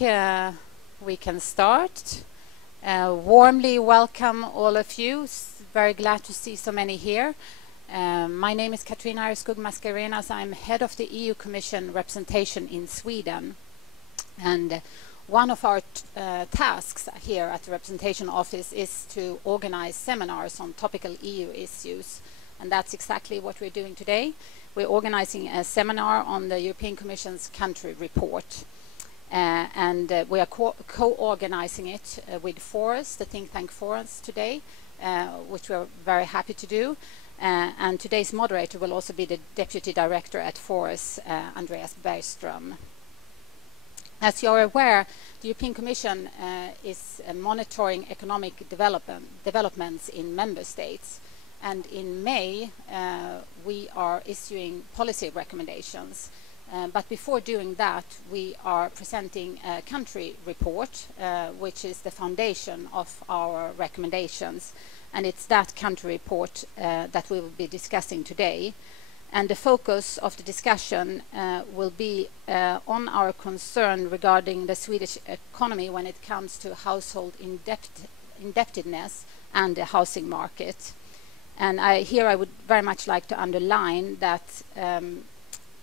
We can start. Warmly welcome all of you. Very glad to see so many here. My name is Katarina Areskoug. I'm head of the EU-Commission representation in Sweden. And one of our tasks here at the representation office is to organize seminars on topical EU issues. And that's exactly what we're doing today. We're organizing a seminar on the European Commission's country report. We are co-organizing it with Fokus, the think tank Fokus today, which we're very happy to do. And today's moderator will also be the Deputy Director at Fokus, Andreas Bergström. As you're aware, the European Commission is monitoring economic developments in member states. And in May, we are issuing policy recommendations. But before doing that, we are presenting a country report, which is the foundation of our recommendations. And it's that country report that we will be discussing today. And the focus of the discussion will be on our concern regarding the Swedish economy when it comes to household indebtedness and the housing market. And here I would very much like to underline that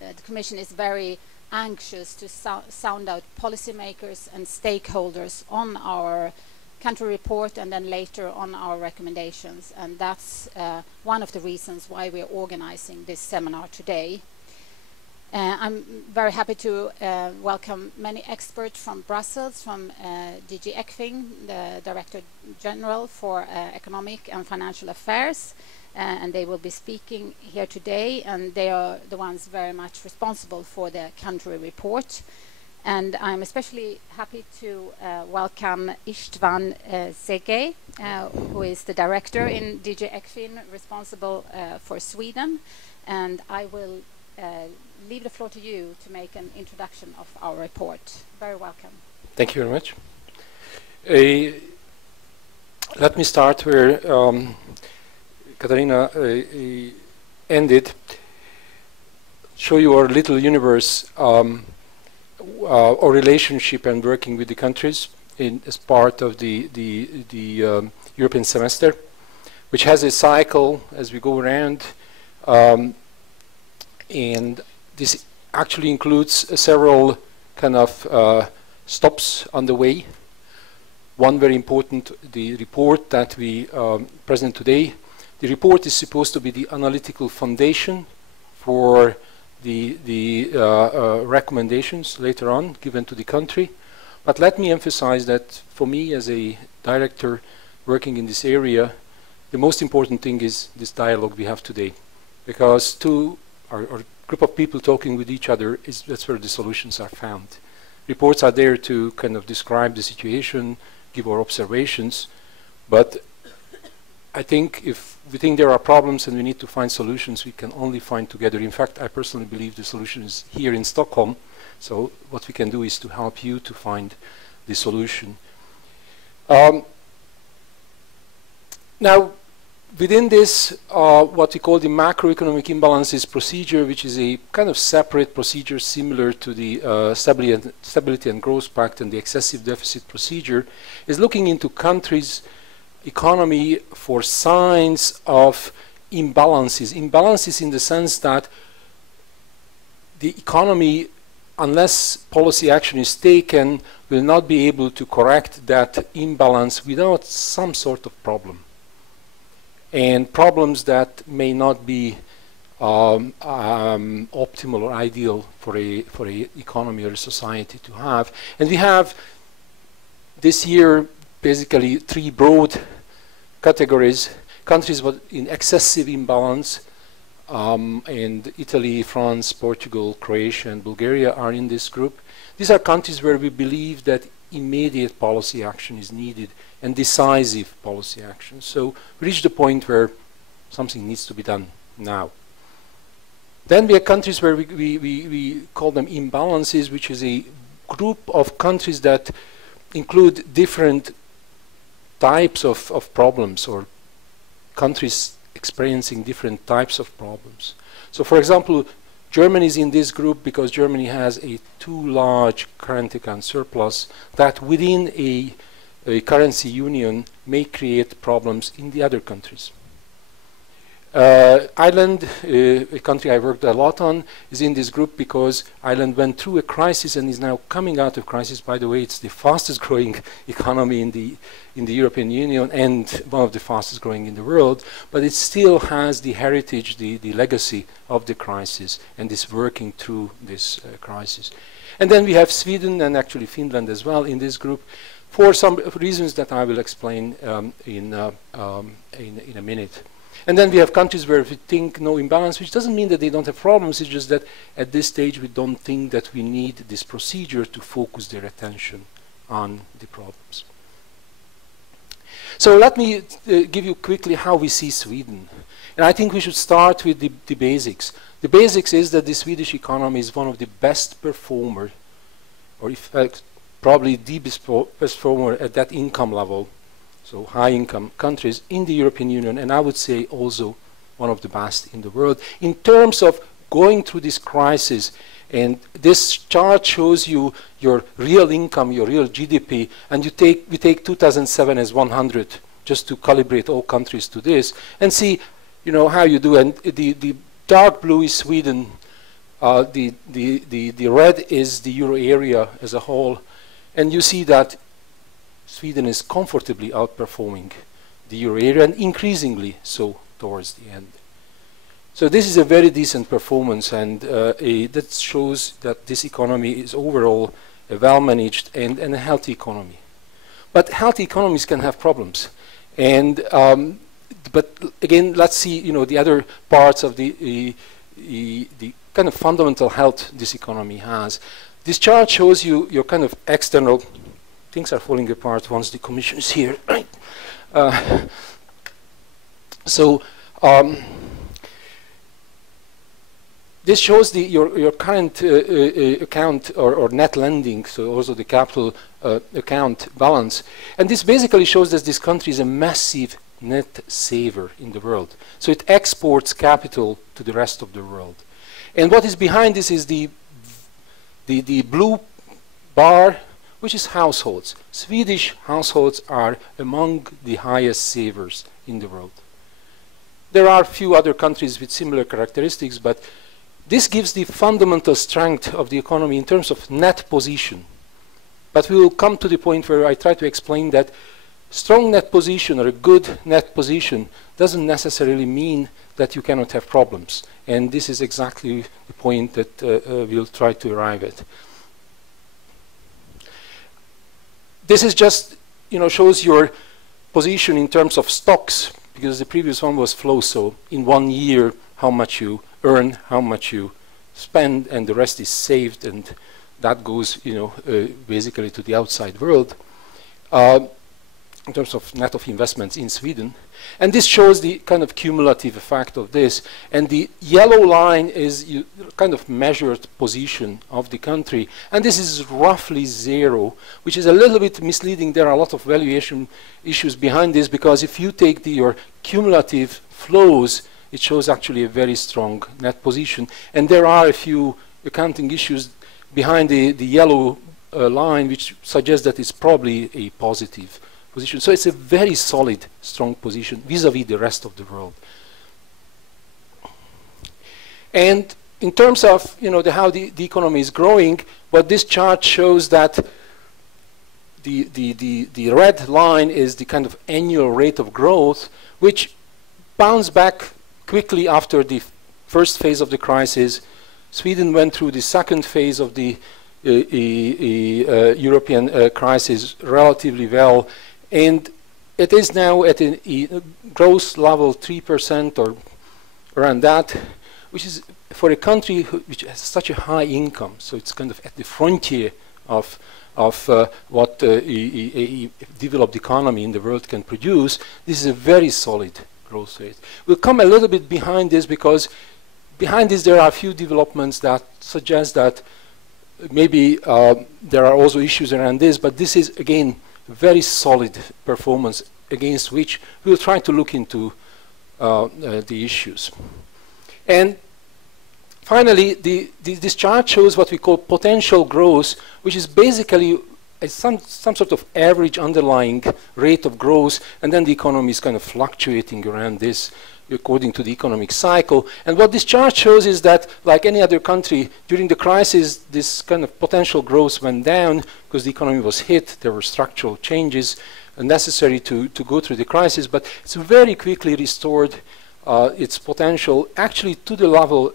the Commission is very anxious to sound out policymakers and stakeholders on our country report and then later on our recommendations. And that's one of the reasons why we're organizing this seminar today. I'm very happy to welcome many experts from Brussels, from DG ECFIN, the Director General for Economic and Financial Affairs. And they will be speaking here today, and they are the ones very much responsible for the country report. And I'm especially happy to welcome Istvan Szekely, who is the director in DG ECFIN, responsible for Sweden. And I will leave the floor to you to make an introduction of our report. Very welcome. Thank you very much. Let me start where Katarina ended, show you our little universe, our relationship and working with the countries as part of the European semester, which has a cycle as we go around, and this actually includes several kind of stops on the way. One very important, the report that we present today. The report is supposed to be the analytical foundation for the recommendations later on given to the country. But let me emphasize that for me as a director working in this area, the most important thing is this dialogue we have today. Because our group of people talking with each other, that's where the solutions are found. Reports are there to kind of describe the situation, give our observations, but I think if we think there are problems and we need to find solutions, we can only find together. In fact, I personally believe the solution is here in Stockholm. So what we can do is to help you to find the solution. Now, within this, what we call the macroeconomic imbalances procedure, which is a kind of separate procedure similar to the Stability and Growth Pact and the excessive deficit procedure, is looking into countries' economy for signs of imbalances. Imbalances in the sense that the economy, unless policy action is taken, will not be able to correct that imbalance without some sort of problem. And problems that may not be optimal or ideal for a economy or a society to have. And we have this year basically three broad categories: countries in excessive imbalance, and Italy, France, Portugal, Croatia, and Bulgaria are in this group. These are countries where we believe that immediate policy action is needed and decisive policy action. So we reach the point where something needs to be done now. Then we have countries where we call them imbalances, which is a group of countries that include different types of problems, or countries experiencing different types of problems. So for example, Germany is in this group because Germany has a too large current account surplus that within a currency union may create problems in the other countries. Ireland, a country I worked a lot on, is in this group because Ireland went through a crisis and is now coming out of crisis. By the way, it's the fastest growing economy in the European Union and one of the fastest growing in the world, but it still has the heritage, the legacy of the crisis, and is working through this crisis. And then we have Sweden and actually Finland as well in this group for some reasons that I will explain in a minute. And then we have countries where we think no imbalance, which doesn't mean that they don't have problems. It's just that at this stage we don't think that we need this procedure to focus their attention on the problems. So let me give you quickly how we see Sweden. And I think we should start with the basics. The basics is that the Swedish economy is one of the best performer, or in fact, probably the best performer at that income level. So high-income countries in the European Union, and I would say also one of the best in the world in terms of going through this crisis. And this chart shows you your real income, your real GDP, and we take 2007 as 100 just to calibrate all countries to this and see, you know, how you do. And the dark blue is Sweden, the red is the euro area as a whole, and you see that Sweden is comfortably outperforming the euro area and increasingly so towards the end. So this is a very decent performance, and that shows that this economy is overall a well-managed and a healthy economy. But healthy economies can have problems. And but again, let's see, you know, the other parts of the kind of fundamental health this economy has. This chart shows you your kind of external. Things are falling apart once the Commission is here. Right? This shows your current account or net lending, so also the capital account balance. And this basically shows that this country is a massive net saver in the world. So it exports capital to the rest of the world. And what is behind this is the blue bar, which is households. Swedish households are among the highest savers in the world. There are a few other countries with similar characteristics, but this gives the fundamental strength of the economy in terms of net position. But we will come to the point where I try to explain that strong net position or a good net position doesn't necessarily mean that you cannot have problems. And this is exactly the point that we'll try to arrive at. This is just, you know, shows your position in terms of stocks, because the previous one was flow. So in 1 year, how much you earn, how much you spend, and the rest is saved, and that goes, you know, basically to the outside world in terms of net of investments in Sweden. And this shows the kind of cumulative effect of this. And the yellow line is kind of measured position of the country. And this is roughly 0, which is a little bit misleading. There are a lot of valuation issues behind this, because if you take your cumulative flows, it shows actually a very strong net position. And there are a few accounting issues behind the yellow line, which suggests that it's probably a positive position. So it's a very solid, strong position vis-a-vis the rest of the world. And in terms of, you know, how the economy is growing, what this chart shows that the red line is the kind of annual rate of growth, which bounced back quickly after the first phase of the crisis. Sweden went through the second phase of the European crisis relatively well. And it is now at a growth level 3% or around that, which is for a country which has such a high income. So it's kind of at the frontier of what a developed economy in the world can produce. This is a very solid growth rate. We'll come a little bit behind this, because behind this there are a few developments that suggest that maybe there are also issues around this, but this is, again, very solid performance against which we'll try to look into the issues. And finally, this chart shows what we call potential growth, which is basically some sort of average underlying rate of growth, and then the economy is kind of fluctuating around this according to the economic cycle. And what this chart shows is that, like any other country, during the crisis, this kind of potential growth went down because the economy was hit. There were structural changes necessary to go through the crisis, but it's very quickly restored its potential actually to the level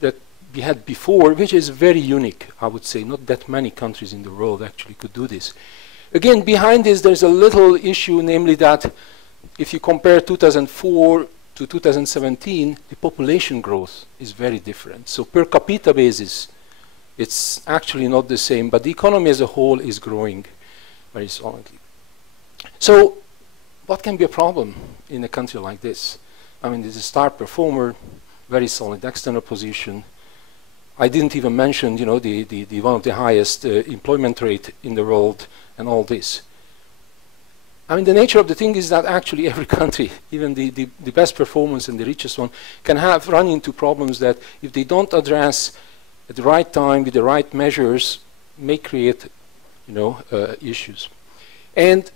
that we had before, which is very unique, I would say. Not that many countries in the world actually could do this. Again, behind this, there's a little issue, namely that if you compare 2004 to 2017, the population growth is very different. So per capita basis, it's actually not the same, but the economy as a whole is growing very solidly. So what can be a problem in a country like this? I mean, it's a star performer, very solid external position. I didn't even mention, you know, the one of the highest employment rate in the world and all this. I mean, the nature of the thing is that actually every country, even the best performance and the richest one, can run into problems that if they don't address at the right time with the right measures, may create, you know, issues. And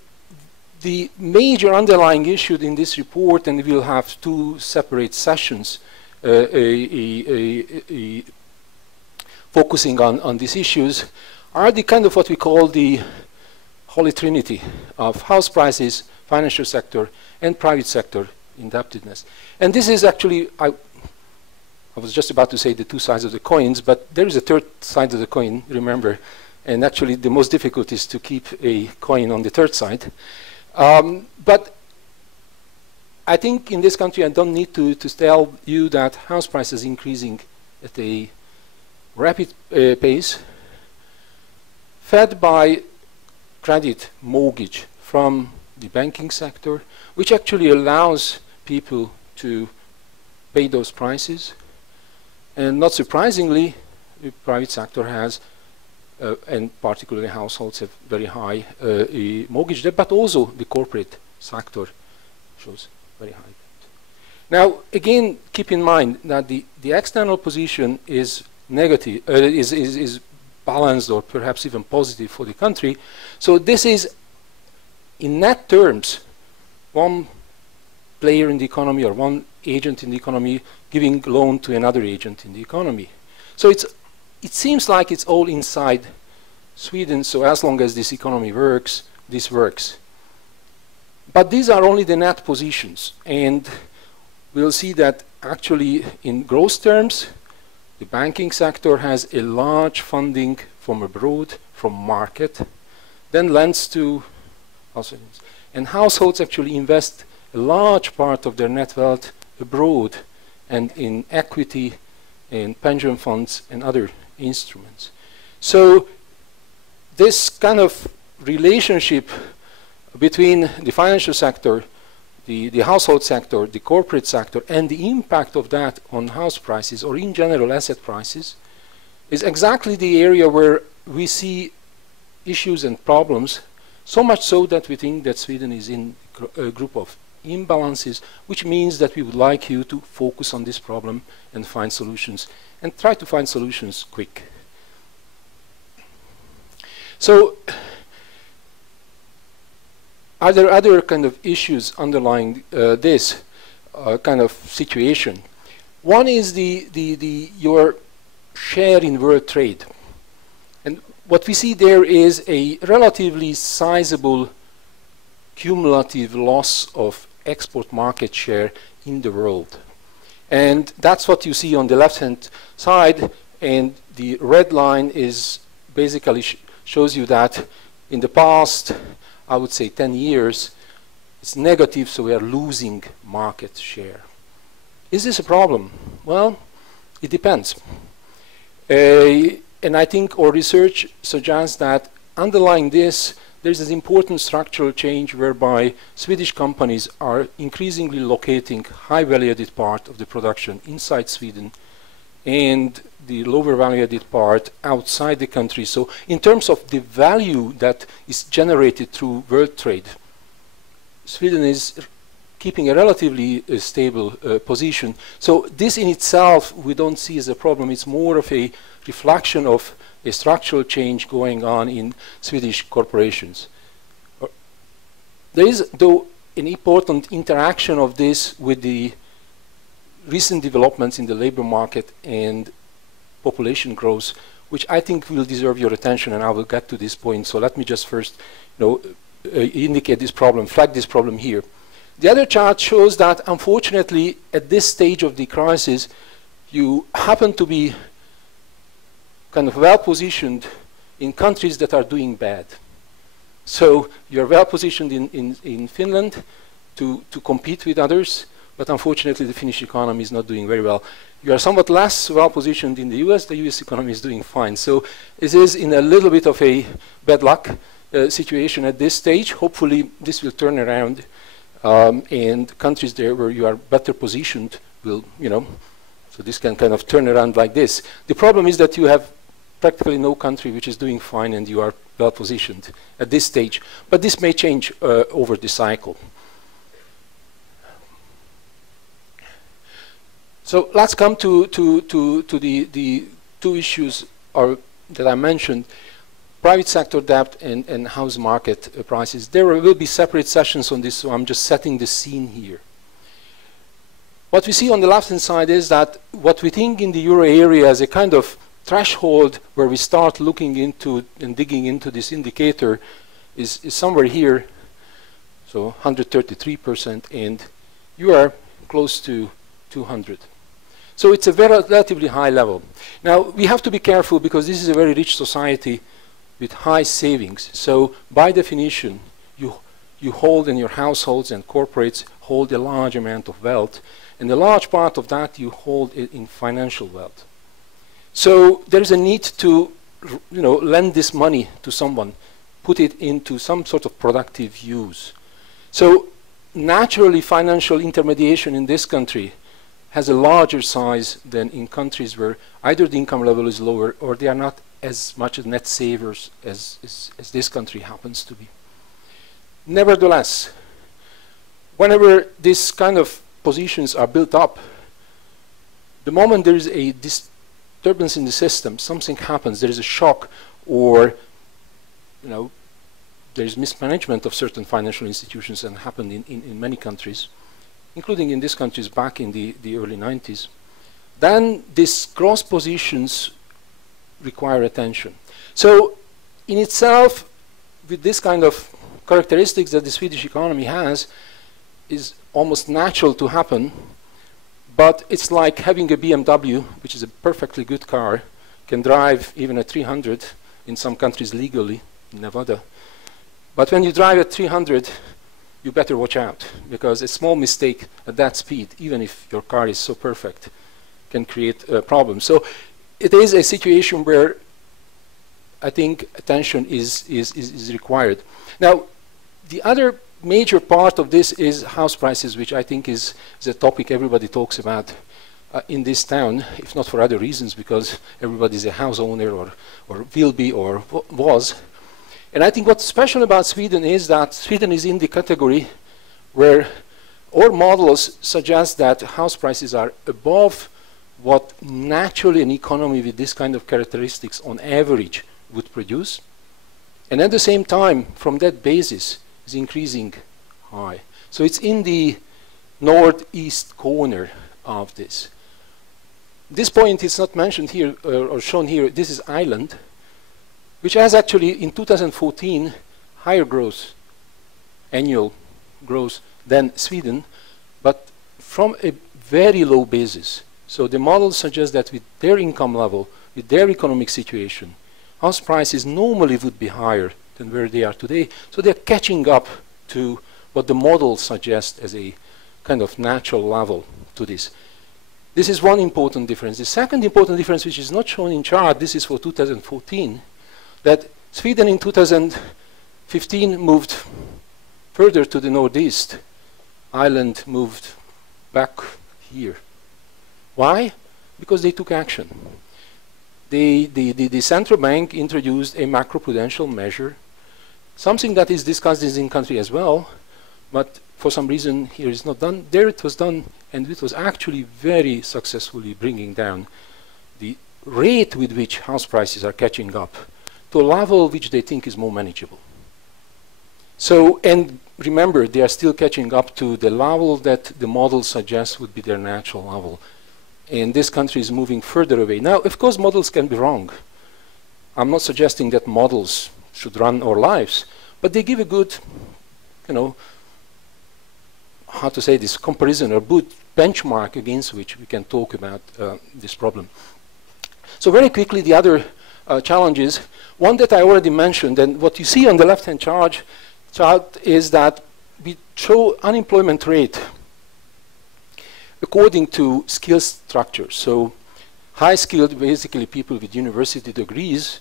the major underlying issue in this report, and we'll have two separate sessions focusing on these issues, are the kind of what we call the holy trinity of house prices, financial sector, and private sector indebtedness. And this is actually, I was just about to say the two sides of the coins, but there is a third side of the coin, remember. And actually the most difficult is to keep a coin on the third side. But I think in this country I don't need to tell you that house prices increasing at a rapid pace, fed by credit mortgage from the banking sector, which actually allows people to pay those prices. And not surprisingly, the private sector has, and particularly households have very high mortgage debt, but also the corporate sector shows very high debt. Now, again, keep in mind that the external position is negative, is balanced or perhaps even positive for the country. So this is, in net terms, one player in the economy or one agent in the economy giving loan to another agent in the economy. So it seems like it's all inside Sweden, so as long as this economy works, this works. But these are only the net positions, and we'll see that actually in gross terms, the banking sector has a large funding from abroad, from market, then lends to households. And households actually invest a large part of their net wealth abroad and in equity, in pension funds and other instruments. So this kind of relationship between the financial sector, the household sector, the corporate sector, and the impact of that on house prices, or in general asset prices, is exactly the area where we see issues and problems, so much so that we think that Sweden is in a group of imbalances, which means that we would like you to focus on this problem and find solutions, and try to find solutions quick. So, are there other kind of issues underlying this kind of situation? One is your share in world trade. And what we see there is a relatively sizable cumulative loss of export market share in the world. And that's what you see on the left-hand side, and the red line is basically shows you that in the past, I would say 10 years, it's negative, so we are losing market share. Is this a problem? Well, it depends. And I think our research suggests that underlying this, there's this important structural change whereby Swedish companies are increasingly locating high value-added part of the production inside Sweden and the lower value-added part outside the country. So in terms of the value that is generated through world trade, Sweden is keeping a relatively stable position. So this in itself we don't see as a problem. It's more of a reflection of a structural change going on in Swedish corporations. There is, though, an important interaction of this with the recent developments in the labor market and population growth, which I think will deserve your attention, and I will get to this point. So let me just first, indicate this problem, flag this problem here. The other chart shows that, unfortunately, at this stage of the crisis, you happen to be kind of well positioned in countries that are doing bad. So you're well positioned in Finland to compete with others, but unfortunately the Finnish economy is not doing very well. You are somewhat less well positioned in the US economy is doing fine. So it is in a little bit of a bad luck situation at this stage. Hopefully this will turn around, and countries there where you are better positioned will, so this can kind of turn around like this. The problem is that you have practically no country which is doing fine and you are well positioned at this stage. But this may change over the cycle. So let's come to the two issues that I mentioned, private sector debt and house market prices. There will be separate sessions on this, so I'm just setting the scene here. What we see on the left-hand side is that what we think in the euro area as a kind of threshold where we start looking into and digging into this indicator is somewhere here, so 133%, and you are close to 200. So it's a very relatively high level. Now, we have to be careful because this is a very rich society with high savings. So by definition, you hold, in your households and corporates hold a large amount of wealth, and a large part of that you hold in financial wealth. So there's a need to lend this money to someone, put it into some sort of productive use. So naturally, financial intermediation in this country has a larger size than in countries where either the income level is lower or they are not as much as net savers as this country happens to be. Nevertheless, whenever this kind of positions are built up, the moment there is a disturbance in the system, something happens, there is a shock, or there is mismanagement of certain financial institutions, and happened in many countries, including in these countries back in the early 90s, then these cross positions require attention. So in itself, with this kind of characteristics that the Swedish economy has, is almost natural to happen, but it's like having a BMW, which is a perfectly good car, can drive even at 300 in some countries legally, in Nevada. But when you drive at 300, you better watch out, because a small mistake at that speed, even if your car is so perfect, can create problems. So it is a situation where I think attention is required. Now, the other major part of this is house prices, which I think is a topic everybody talks about in this town, if not for other reasons, because everybody is a house owner or will be or was. And I think what's special about Sweden is that Sweden is in the category where our models suggest that house prices are above what naturally an economy with this kind of characteristics on average would produce. And at the same time, from that basis, is increasing high. So it's in the northeast corner of this. This point is not mentioned here or shown here. This is Ireland, which has actually in 2014 higher growth, annual growth than Sweden, but from a very low basis. So the models suggest that with their income level, with their economic situation, house prices normally would be higher than where they are today. So they're catching up to what the models suggest as a kind of natural level to this. This is one important difference. The second important difference, which is not shown in chart, this is for 2014, that Sweden in 2015 moved further to the northeast. Ireland moved back here. Why? Because they took action. The central bank introduced a macroprudential measure, something that is discussed in country as well, but for some reason here it's not done. There it was done, and it was actually very successfully bringing down the rate with which house prices are catching up to a level which they think is more manageable. So, and remember, they are still catching up to the level that the model suggests would be their natural level. And this country is moving further away. Now, of course, models can be wrong. I'm not suggesting that models should run our lives, but they give a good, you know, how to say this, comparison or good benchmark against which we can talk about this problem. So very quickly, the other challenges, one that I already mentioned, and what you see on the left-hand chart is that we show unemployment rate according to skill structure. So high-skilled, basically people with university degrees,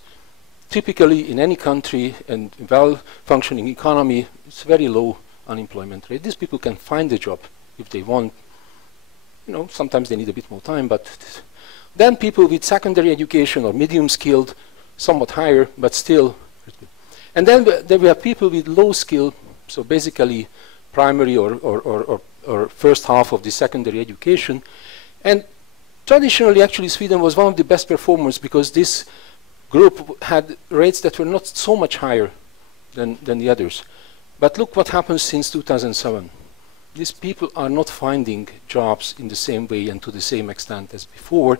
typically in any country and well-functioning economy, it's very low unemployment rate. These people can find a job if they want. You know, sometimes they need a bit more time, but then people with secondary education or medium-skilled, somewhat higher, but still. And then we have people with low skill, so basically primary or first half of the secondary education. And traditionally, actually, Sweden was one of the best performers because this group had rates that were not so much higher than the others. But look what happens since 2007. These people are not finding jobs in the same way and to the same extent as before.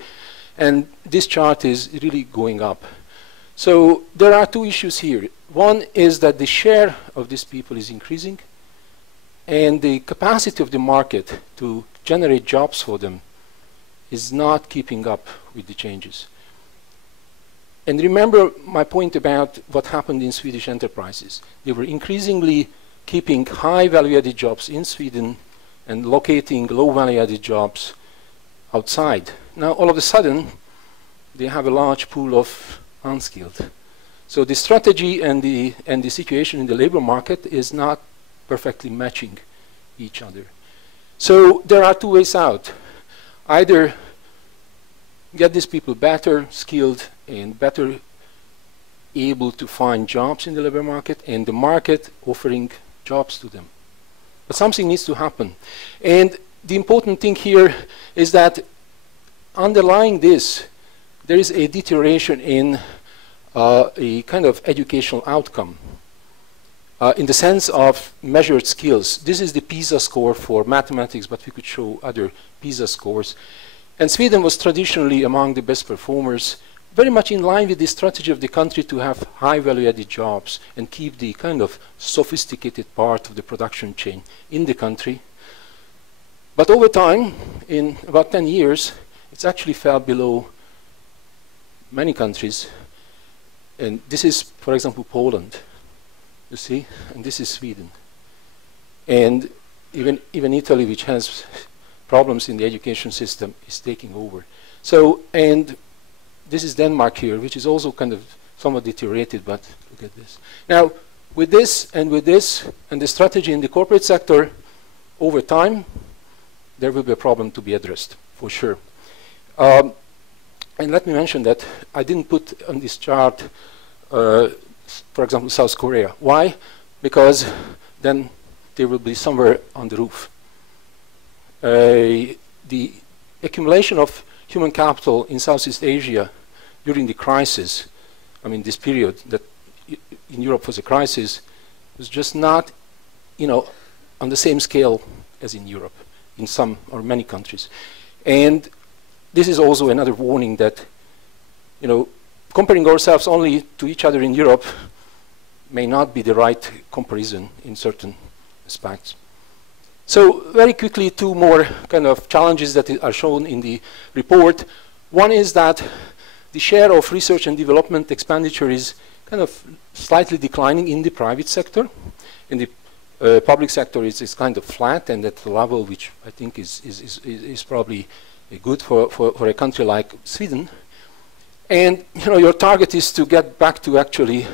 And this chart is really going up. So there are two issues here. One is that the share of these people is increasing, and the capacity of the market to generate jobs for them is not keeping up with the changes. And remember my point about what happened in Swedish enterprises. They were increasingly keeping high value-added jobs in Sweden and locating low value-added jobs outside. Now, all of a sudden, they have a large pool of unskilled. So the strategy and the situation in the labor market is not perfectly matching each other. So there are two ways out. Either get these people better skilled and better able to find jobs in the labor market, and the market offering jobs to them. But something needs to happen. And the important thing here is that underlying this, there is a deterioration in a kind of educational outcome in the sense of measured skills. This is the PISA score for mathematics, but we could show other PISA scores. And Sweden was traditionally among the best performers, very much in line with the strategy of the country to have high value-added jobs and keep the kind of sophisticated part of the production chain in the country. But over time, in about 10 years, it's actually fell below many countries. And this is, for example, Poland, you see, and this is Sweden. And even Italy, which has problems in the education system, is taking over. So, and this is Denmark here, which is also kind of somewhat deteriorated, but look at this. Now, with this, and the strategy in the corporate sector, over time, there will be a problem to be addressed, for sure. And let me mention that I didn't put on this chart, for example, South Korea. Why? Because then they will be somewhere on the roof. The accumulation of human capital in Southeast Asia during the crisis, I mean this period that in Europe was a crisis, was just not, you know, on the same scale as in Europe, in some or many countries. And this is also another warning that, you know, comparing ourselves only to each other in Europe may not be the right comparison in certain aspects. So very quickly, two more kind of challenges that are shown in the report. One is that the share of research and development expenditure is kind of slightly declining in the private sector. In the public sector, it's kind of flat and at the level which I think is probably good for a country like Sweden. And you know, your target is to get back to actually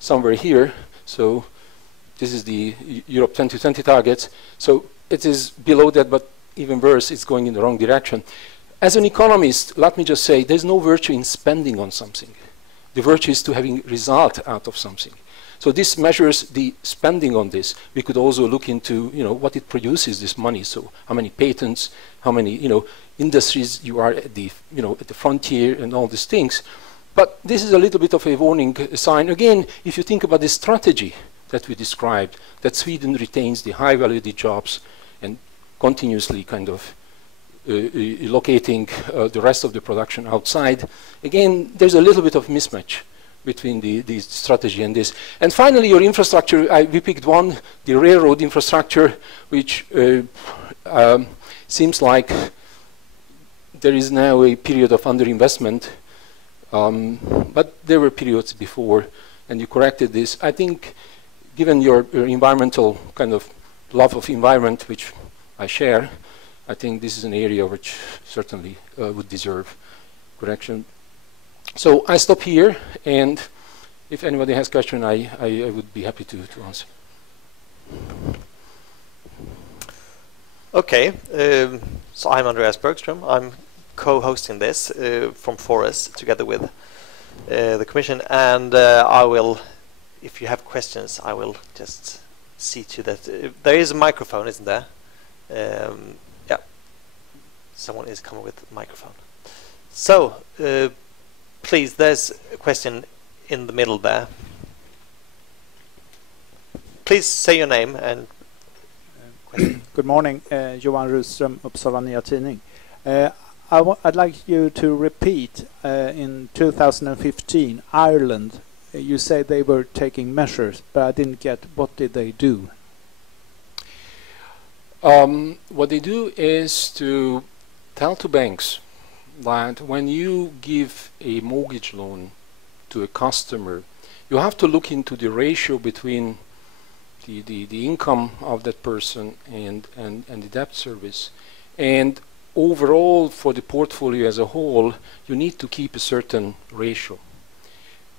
somewhere here. So this is the Europe 2020 targets. So it is below that, but even worse, it's going in the wrong direction. As an economist, let me just say, there's no virtue in spending on something. The virtue is to having result out of something. So this measures the spending on this. We could also look into, what it produces, this money. So how many patents, how many, industries you are at the, at the frontier and all these things. But this is a little bit of a warning sign. Again, if you think about the strategy that we described, that Sweden retains the high-value jobs and continuously kind of locating the rest of the production outside. Again, there's a little bit of mismatch between the strategy and this. And finally, your infrastructure, we picked one, the railroad infrastructure, which seems like there is now a period of underinvestment, but there were periods before, and you corrected this. I think, given your environmental kind of love of environment, which I share, I think this is an area which certainly would deserve correction. So I stop here, and if anybody has questions, I would be happy to answer. Okay, so I'm Andreas Bergström. I'm co-hosting this from Fokus together with the Commission, and I will, if you have questions, I will just see to that. There is a microphone, isn't there? Yeah, someone is coming with a microphone. So, please, there's a question in the middle there. Please say your name and question. Good morning, Johan Rudström, Uppsala Nya Tidning. I'd like you to repeat, in 2015, Ireland, you say they were taking measures, but I didn't get, what did they do? What they do is to tell to banks that when you give a mortgage loan to a customer, you have to look into the ratio between the income of that person and the debt service. And overall, for the portfolio as a whole, you need to keep a certain ratio.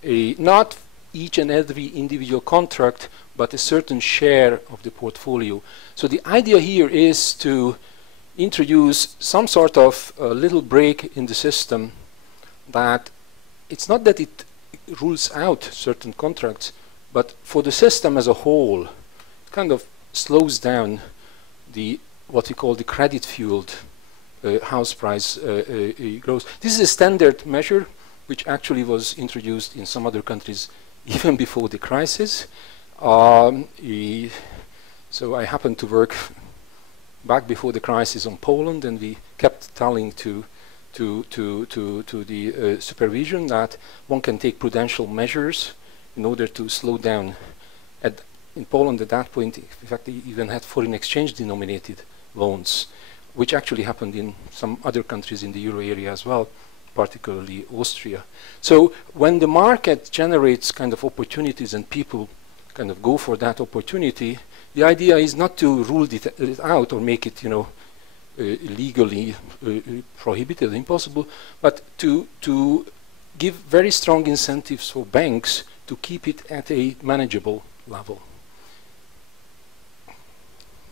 Not each and every individual contract, but a certain share of the portfolio. So the idea here is to introduce some sort of little break in the system, that it's not that it rules out certain contracts, but for the system as a whole, it kind of slows down what we call the credit-fueled house price growth. This is a standard measure which actually was introduced in some other countries even before the crisis. So I happened to work back before the crisis on Poland, and we kept telling to the supervision that one can take prudential measures in order to slow down. In Poland at that point, in fact, they even had foreign exchange denominated loans, which actually happened in some other countries in the euro area as well, particularly Austria. So when the market generates kind of opportunities and people kind of go for that opportunity, the idea is not to rule it out or make it, legally prohibited, impossible, but to give very strong incentives for banks to keep it at a manageable level.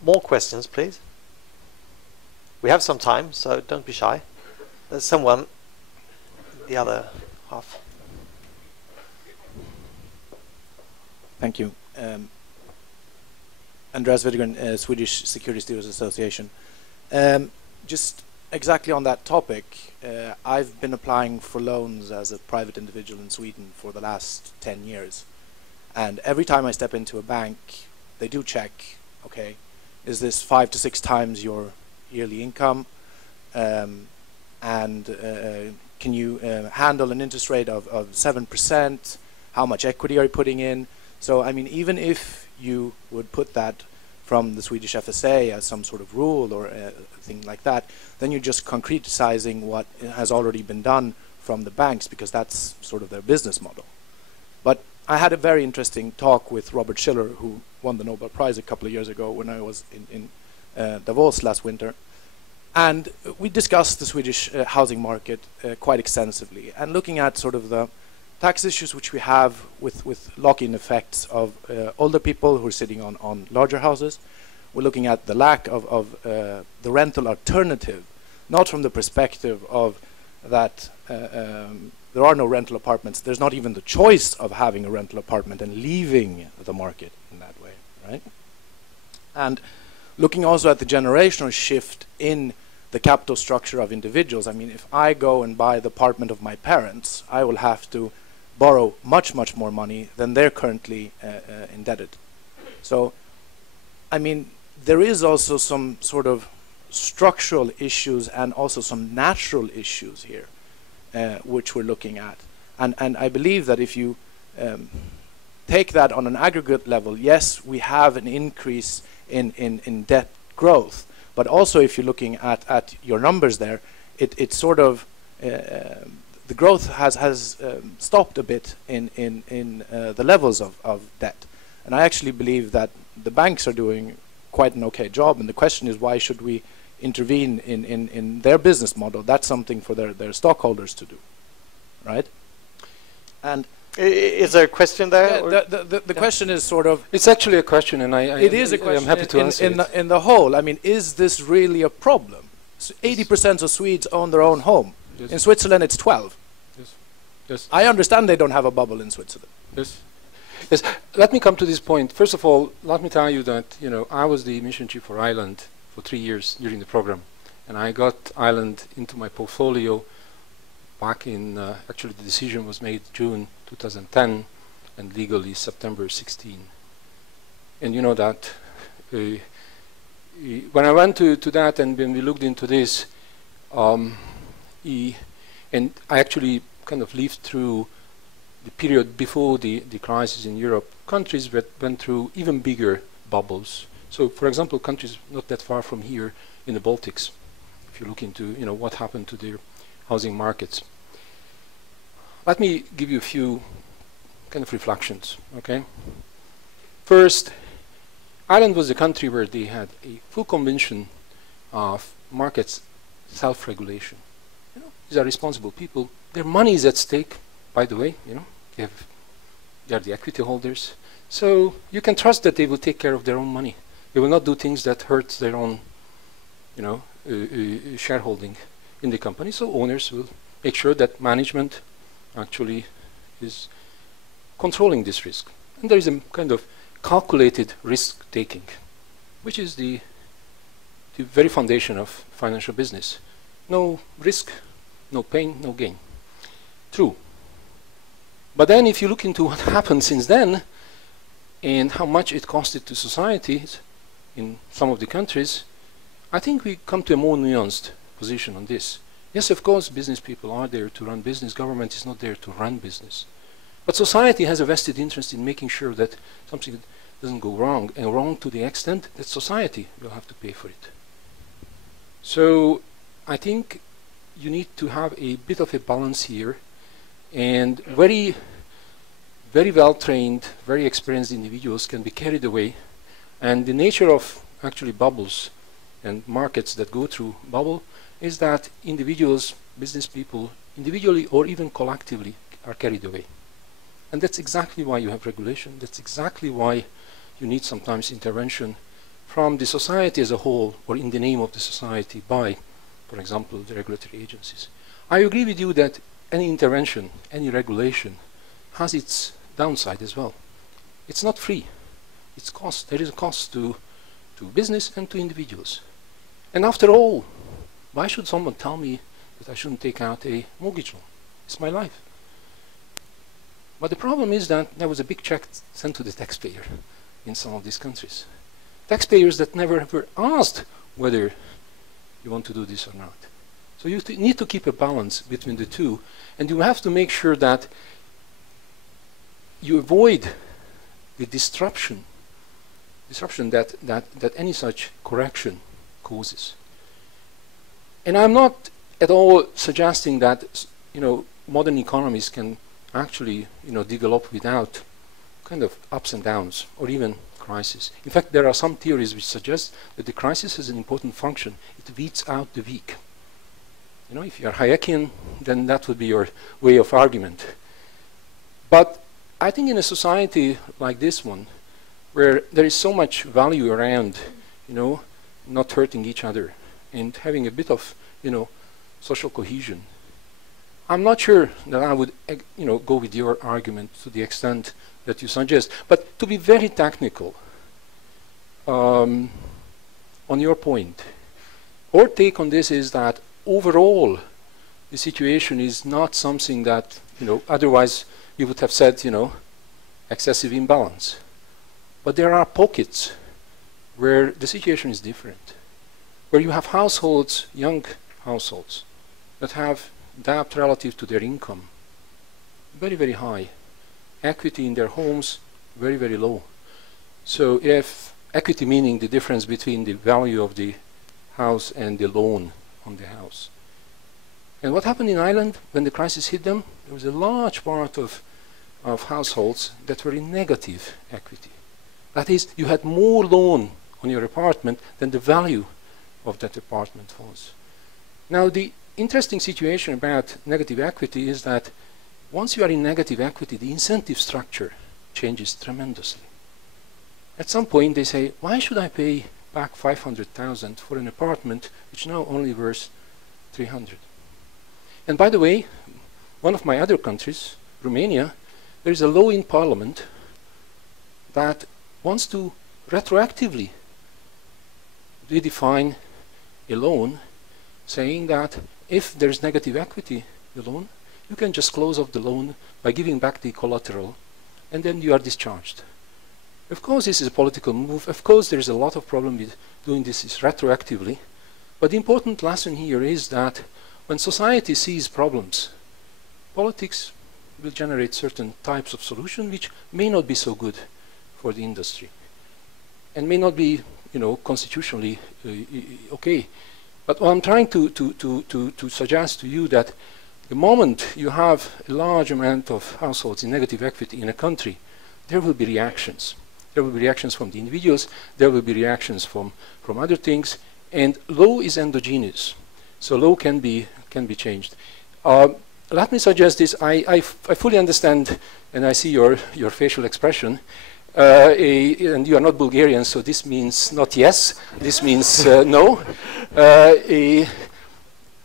More questions, please. We have some time, so don't be shy. There's someone, the other half. Thank you. Andreas Bergström, Swedish Securities Dealers Association. Just exactly on that topic, I've been applying for loans as a private individual in Sweden for the last 10 years. And every time I step into a bank, they do check, okay, is this 5 to 6 times your yearly income? And can you handle an interest rate of 7%? How much equity are you putting in? So, I mean, even if you would put that from the Swedish FSA as some sort of rule or a thing like that, then you're just concretizing what has already been done from the banks, because that's sort of their business model. But I had a very interesting talk with Robert Schiller, who won the Nobel Prize a couple of years ago when I was in Davos last winter. And we discussed the Swedish housing market quite extensively, and looking at sort of the tax issues which we have with lock-in effects of older people who are sitting on larger houses. We're looking at the lack of the rental alternative, not from the perspective of that there are no rental apartments. There's not even the choice of having a rental apartment and leaving the market in that way, right? And looking also at the generational shift in the capital structure of individuals, I mean, if I go and buy the apartment of my parents, I will have to borrow much, much more money than they're currently indebted. So, I mean, there is also some sort of structural issues and also some natural issues here, which we're looking at. And I believe that if you take that on an aggregate level, yes, we have an increase in debt growth, but also if you're looking at your numbers there, it sort of the growth has stopped a bit in the levels of debt. And I actually believe that the banks are doing quite an okay job, and the question is, why should we intervene in their business model? That's something for their stockholders to do, right? And is there a question there? Yeah, the question is sort of... It's actually a question, and it is a question. I'm happy to answer it. In the whole, I mean, is this really a problem? So 80% of Swedes own their own home. Yes. In Switzerland, it's 12. Yes. Yes. I understand they don't have a bubble in Switzerland. Yes. Yes. Let me come to this point. First of all, let me tell you that, you know, I was the mission chief for Ireland for 3 years during the program, and I got Ireland into my portfolio back in, actually the decision was made June 2010 and legally September 16. And you know that when I went to that and when we looked into this, and I actually kind of lived through the period before the crisis in Europe, countries that went through even bigger bubbles. So, for example, countries not that far from here in the Baltics, if you look into, you know, what happened to their housing markets. Let me give you a few kind of reflections, okay? First, Ireland was a country where they had a full convention of markets self-regulation. You know, these are responsible people. Their money is at stake, by the way, you know, they are the equity holders. So you can trust that they will take care of their own money. They will not do things that hurt their own, you know, shareholding in the company. So owners will make sure that management actually is controlling this risk. And there is a kind of calculated risk taking, which is the very foundation of financial business. No risk, no pain, no gain. True. But then if you look into what happened since then and how much it costed to societies in some of the countries, I think we come to a more nuanced position on this. Yes, of course, business people are there to run business. Government is not there to run business. But society has a vested interest in making sure that something doesn't go wrong, and wrong to the extent that society will have to pay for it. So I think you need to have a bit of a balance here, and very well trained, very experienced individuals can be carried away. And the nature of actually bubbles and markets that go through bubble is that individuals, business people, individually or even collectively are carried away. And that's exactly why you have regulation. That's exactly why you need sometimes intervention from the society as a whole, or in the name of the society by, for example, the regulatory agencies. I agree with you that any intervention, any regulation has its downside as well. It's not free. It's cost. There is a cost to business and to individuals. And after all, why should someone tell me that I shouldn't take out a mortgage loan? It's my life. But the problem is that there was a big check sent to the taxpayer in some of these countries. Taxpayers that never ever asked whether you want to do this or not. So you need to keep a balance between the two, and you have to make sure that you avoid the disruption that any such correction causes. And I'm not at all suggesting that, you know, modern economies can actually, you know, develop without kind of ups and downs or even crisis. In fact, there are some theories which suggest that the crisis has an important function. It weeds out the weak. You know, if you are Hayekian, then that would be your way of argument. But I think in a society like this one, where there is so much value around, you know, not hurting each other and having a bit of, you know, social cohesion, I'm not sure that I would go with your argument to the extent that you suggest. But to be very technical, on your point, our take on this is that overall the situation is not something that, otherwise you would have said, excessive imbalance. But there are pockets where the situation is different, where you have households, young households, that have debt relative to their income very, very high. Equity in their homes, very, very low. So if equity meaning the difference between the value of the house and the loan on the house. And what happened in Ireland when the crisis hit them? There was a large part of households that were in negative equity. That is, you had more loan on your apartment than the value of that apartment was. Now, the interesting situation about negative equity is that once you are in negative equity, the incentive structure changes tremendously. At some point, they say, why should I pay back 500,000 for an apartment which now only worth 300? And by the way, one of my other countries, Romania, there is a law in parliament that wants to retroactively redefine a loan, saying that if there's negative equity in the loan, you can just close off the loan by giving back the collateral, and then you are discharged. Of course, this is a political move. Of course, there's a lot of problem with doing this retroactively. But the important lesson here is that when society sees problems, politics will generate certain types of solution which may not be so good for the industry and may not be, constitutionally okay. But what I'm trying to suggest to you that the moment you have a large amount of households in negative equity in a country, there will be reactions. There will be reactions from the individuals, there will be reactions from other things, and law is endogenous. So law can be changed. Let me suggest this. I fully understand, and I see your facial expression, and you are not Bulgarian, so this means not yes, this means no.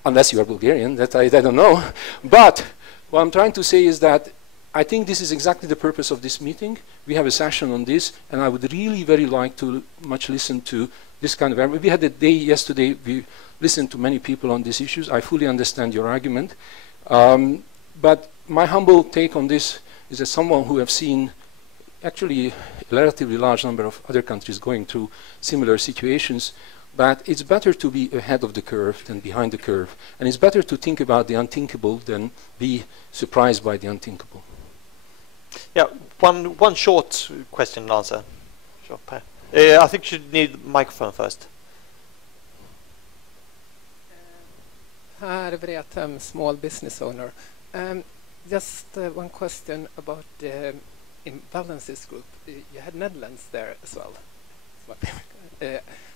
Unless you are Bulgarian, that I don't know. But what I'm trying to say is that I think this is exactly the purpose of this meeting. We have a session on this, and I would really very like to much listen to this kind of. We had a day yesterday, we listened to many people on these issues. I fully understand your argument. But my humble take on this is as someone who have seen actually a relatively large number of other countries going through similar situations, that it's better to be ahead of the curve than behind the curve. And it's better to think about the unthinkable than be surprised by the unthinkable. Yeah, one short question and answer. Sure, Per. I think you need the microphone first. Hi, I'm a small business owner. Just one question about the imbalances group. You had Netherlands there as well.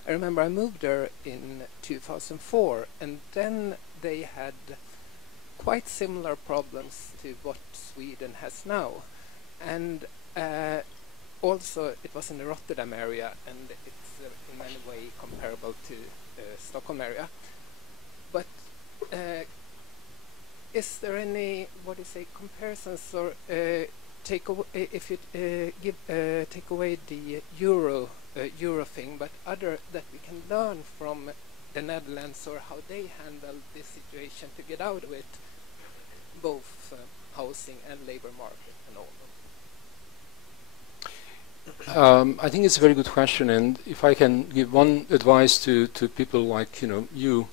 I remember I moved there in 2004, and then they had quite similar problems to what Sweden has now. And also it was in the Rotterdam area, and it's in many ways comparable to Stockholm area. But is there any, comparisons or take away, if you take away the euro thing, but other that we can learn from the Netherlands or how they handle this situation to get out of it, both housing and labor market and all of I think it's a very good question, and if I can give one advice to people like you,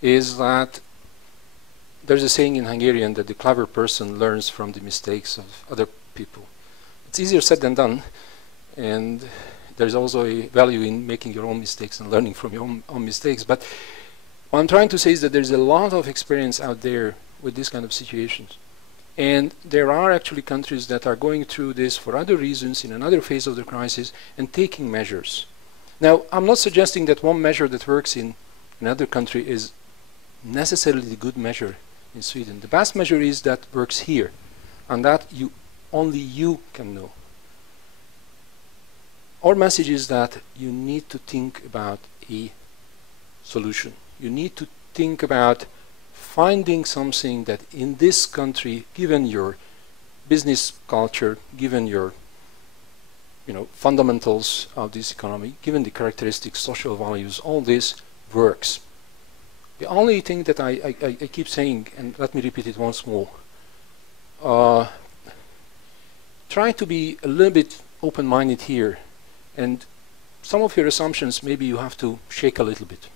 is that there's a saying in Hungarian that the clever person learns from the mistakes of other people. It's easier said than done, and there's also a value in making your own mistakes and learning from your own mistakes. But what I'm trying to say is that there's a lot of experience out there with this kind of situations. And there are actually countries that are going through this for other reasons in another phase of the crisis and taking measures. Now, I'm not suggesting that one measure that works in another country is necessarily the good measure in Sweden. The best measure is that works here, and that only you can know. Our message is that you need to think about a solution. You need to think about finding something that in this country, given your business culture, given your fundamentals of this economy, given the characteristics, social values, all this works. The only thing that I keep saying, and let me repeat it once more, try to be a little bit open-minded here, and some of your assumptions maybe you have to shake a little bit,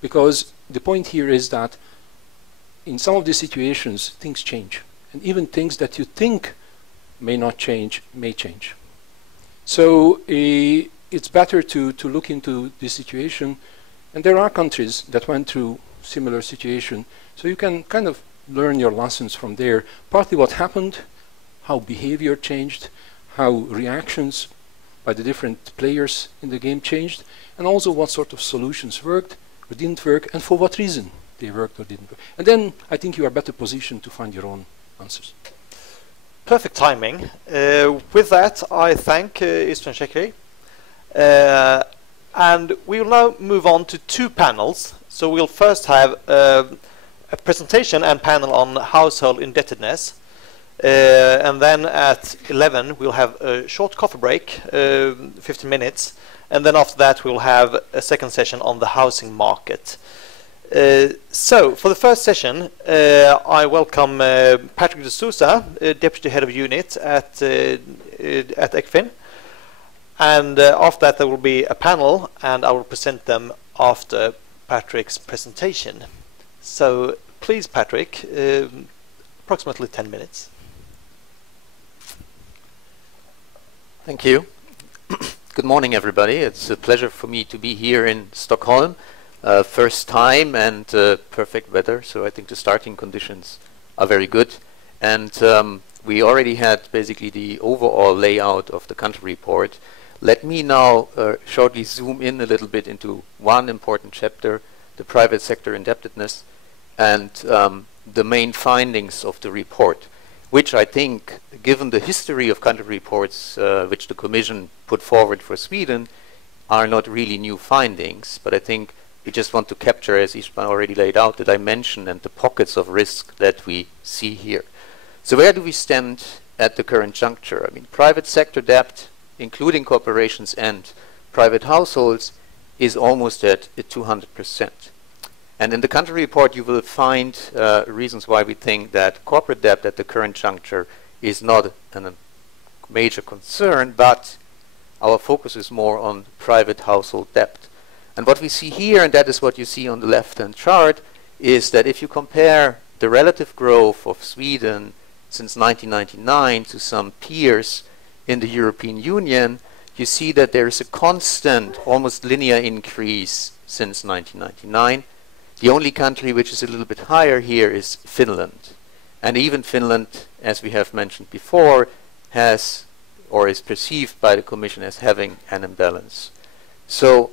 because the point here is that in some of these situations things change, and even things that you think may not change may change. So it's better to look into this situation, and there are countries that went through similar situation, so you can kind of learn your lessons from there, partly what happened, how behavior changed, how reactions by the different players in the game changed, and also what sort of solutions worked or didn't work, and for what reason they worked or didn't work. And then I think you are better positioned to find your own answers. Perfect timing. With that, I thank Istvan Szekely. And we will now move on to two panels. So we'll first have a presentation and panel on household indebtedness. And then at 11, we'll have a short coffee break, 15 minutes. And then after that, we'll have a second session on the housing market. So, for the first session, I welcome Patrick de Souza, Deputy Head of Unit at ECFIN. And after that, there will be a panel, and I will present them after Patrick's presentation. So, please, Patrick, approximately 10 minutes. Thank you. Good morning, everybody. It's a pleasure for me to be here in Stockholm. First time and perfect weather, so I think the starting conditions are very good. And we already had basically the overall layout of the country report. Let me now shortly zoom in a little bit into one important chapter, the private sector indebtedness, and the main findings of the report, which I think, given the history of country reports which the Commission put forward for Sweden, are not really new findings, but I think we just want to capture, as Istvan already laid out, the dimension and the pockets of risk that we see here. So where do we stand at the current juncture? I mean, private sector debt, including corporations and private households, is almost at 200%. And in the country report, you will find reasons why we think that corporate debt at the current juncture is not a major concern, but our focus is more on private household debt. And what we see here, and that is what you see on the left-hand chart, is that if you compare the relative growth of Sweden since 1999 to some peers in the European Union, you see that there is a constant, almost linear increase since 1999. The only country which is a little bit higher here is Finland. And even Finland, as we have mentioned before, has or is perceived by the Commission as having an imbalance. So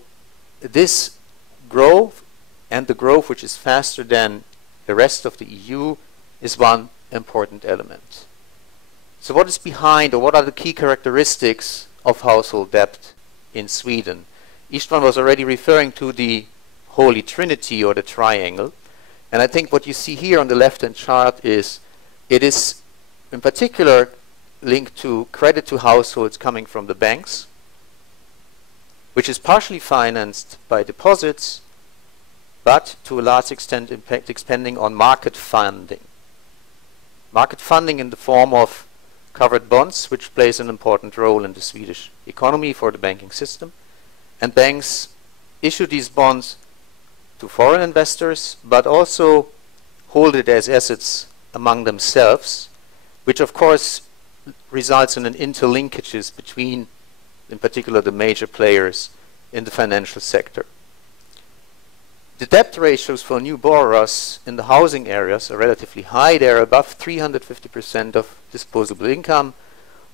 this growth, and the growth which is faster than the rest of the EU, is one important element. So what is behind, or what are the key characteristics of household debt in Sweden? Istvan was already referring to the Holy Trinity, or the triangle. And I think what you see here on the left-hand chart is, it is in particular linked to credit to households coming from the banks, which is partially financed by deposits, but to a large extent depending on market funding. Market funding in the form of covered bonds, which plays an important role in the Swedish economy for the banking system. And banks issue these bonds to foreign investors, but also hold it as assets among themselves, which of course results in an interlinkages between, in particular, the major players in the financial sector. The debt ratios for new borrowers in the housing areas are relatively high. They're above 350% of disposable income.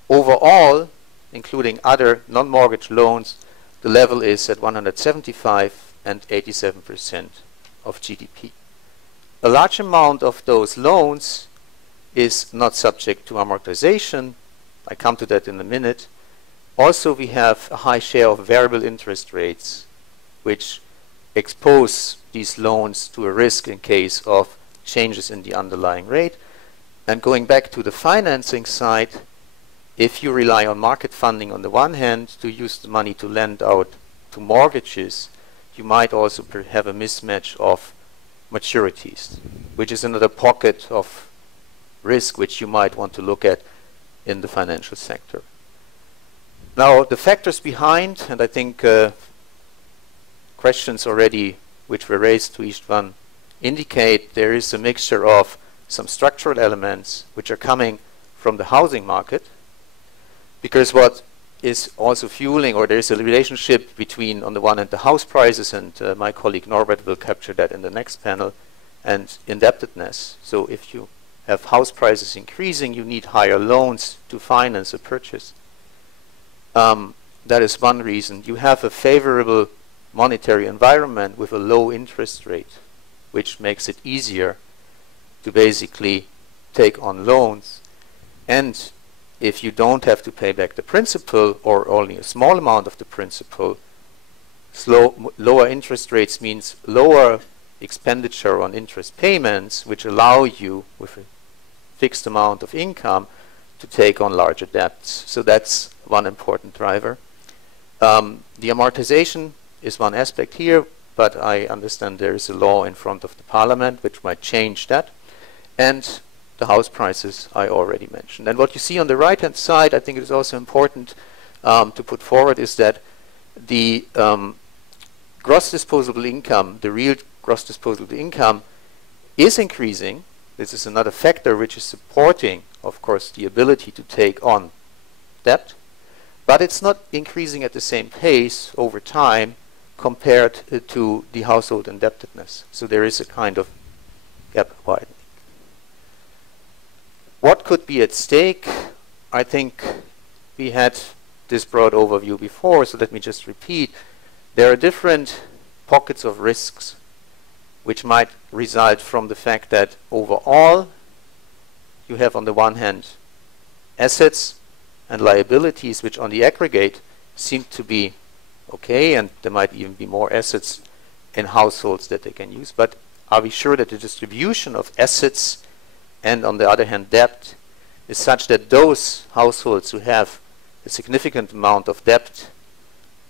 Overall, including other non-mortgage loans, the level is at 175 and 87% of GDP. A large amount of those loans is not subject to amortization. I come to that in a minute. Also, we have a high share of variable interest rates, which expose these loans to a risk in case of changes in the underlying rate. And going back to the financing side, if you rely on market funding on the one hand to use the money to lend out to mortgages, you might also have a mismatch of maturities, which is another pocket of risk which you might want to look at in the financial sector. Now, the factors behind, and I think questions already which were raised to Istvan indicate there is a mixture of some structural elements which are coming from the housing market, because what is also fueling, or there is a relationship between, on the one hand, the house prices, and my colleague Norbert will capture that in the next panel, and indebtedness. So if you have house prices increasing, you need higher loans to finance a purchase. That is one reason. You have a favorable monetary environment with a low interest rate, which makes it easier to basically take on loans. And if you don't have to pay back the principal, or only a small amount of the principal, lower interest rates means lower expenditure on interest payments, which allow you, with a fixed amount of income, to take on larger debts. So that's one important driver. The amortization is one aspect here, but I understand there is a law in front of the parliament which might change that. And the house prices I already mentioned. And what you see on the right-hand side, I think it is also important to put forward, is that the gross disposable income, the real gross disposable income, is increasing. This is another factor which is supporting, of course, the ability to take on debt, but it's not increasing at the same pace over time compared to the household indebtedness. So there is a kind of gap widening. What could be at stake? I think we had this broad overview before, so let me just repeat. There are different pockets of risks which might result from the fact that overall you have, on the one hand, assets and liabilities which on the aggregate seem to be okay, and there might even be more assets in households that they can use. But are we sure that the distribution of assets and, on the other hand, debt is such that those households who have a significant amount of debt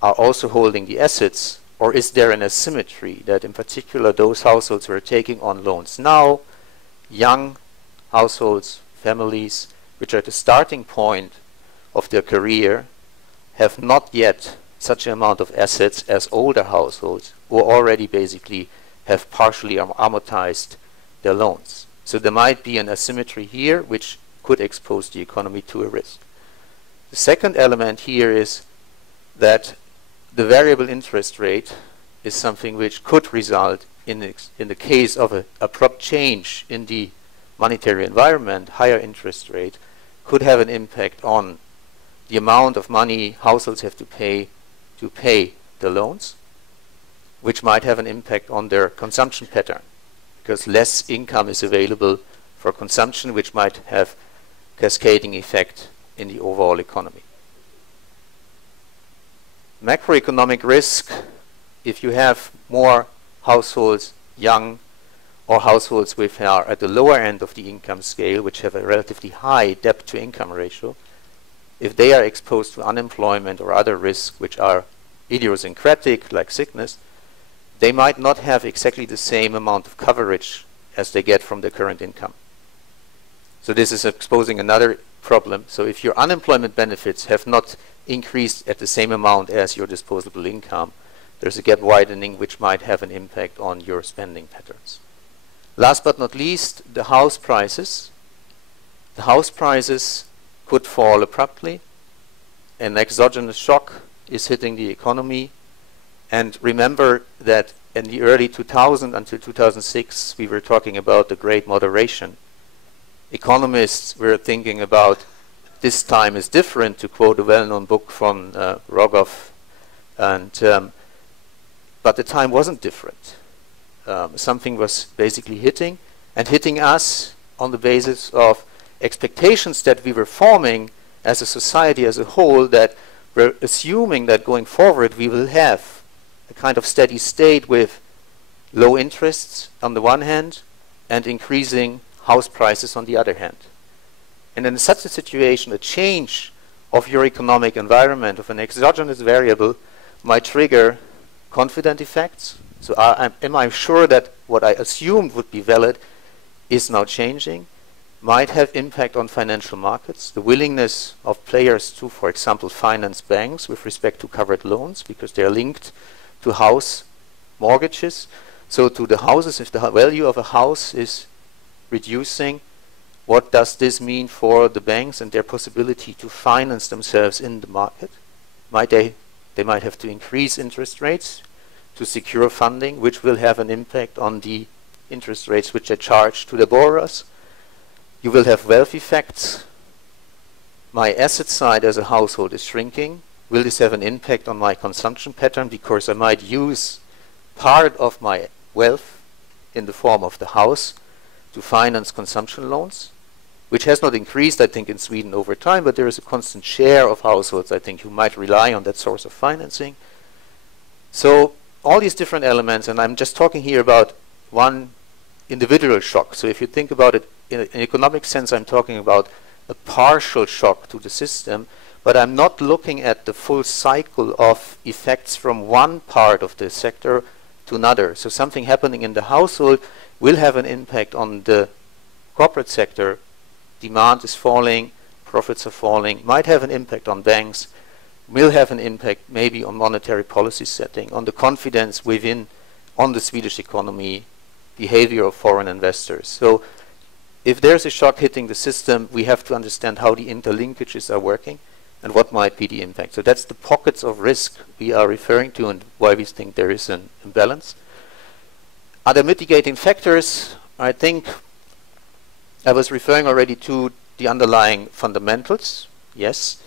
are also holding the assets? Or is there an asymmetry that, in particular, those households who are taking on loans now, young households, families, which are at the starting point of their career, have not yet such an amount of assets as older households who already basically have partially amortized their loans? So there might be an asymmetry here which could expose the economy to a risk. The second element here is that the variable interest rate is something which could result in the case of an abrupt change in the monetary environment. Higher interest rate could have an impact on the amount of money households have to pay the loans, which might have an impact on their consumption pattern, because less income is available for consumption, which might have cascading effect in the overall economy. Macroeconomic risk, if you have more households, young, or households which are at the lower end of the income scale, which have a relatively high debt-to-income ratio, if they are exposed to unemployment or other risks which are idiosyncratic, like sickness, they might not have exactly the same amount of coverage as they get from their current income. So this is exposing another problem. So if your unemployment benefits have not increased at the same amount as your disposable income, there's a gap widening which might have an impact on your spending patterns. Last but not least, the house prices. The house prices could fall abruptly. An exogenous shock is hitting the economy. And remember that in the early 2000s until 2006, we were talking about the great moderation. Economists were thinking about this time is different, to quote a well-known book from Rogoff. And but the time wasn't different. Something was basically hitting us on the basis of expectations that we were forming as a society as a whole, that we're assuming that going forward we will have a kind of steady state with low interests on the one hand, and increasing house prices on the other hand. And in such a situation, a change of your economic environment, of an exogenous variable, might trigger confident effects. So am I sure that what I assumed would be valid is now changing? Might have impact on financial markets, the willingness of players to, for example, finance banks with respect to covered loans, because they are linked to house mortgages. So to the houses, if the value of a house is reducing, what does this mean for the banks and their possibility to finance themselves in the market? Might they might have to increase interest rates to secure funding, which will have an impact on the interest rates which they charge to the borrowers. You will have wealth effects. My asset side as a household is shrinking. Will this have an impact on my consumption pattern? Because I might use part of my wealth in the form of the house to finance consumption loans, which has not increased, I think, in Sweden over time, but there is a constant share of households, I think, who might rely on that source of financing. So all these different elements, and I'm just talking here about one individual shock. So if you think about it in an economic sense, I'm talking about a partial shock to the system, but I'm not looking at the full cycle of effects from one part of the sector to another. So something happening in the household will have an impact on the corporate sector. Demand is falling, profits are falling, might have an impact on banks, will have an impact maybe on monetary policy setting, on the confidence on the Swedish economy, behavior of foreign investors. So if there's a shock hitting the system, we have to understand how the interlinkages are working and what might be the impact. So that's the pockets of risk we are referring to and why we think there is an imbalance. Other mitigating factors, I think I was referring already to the underlying fundamentals, yes,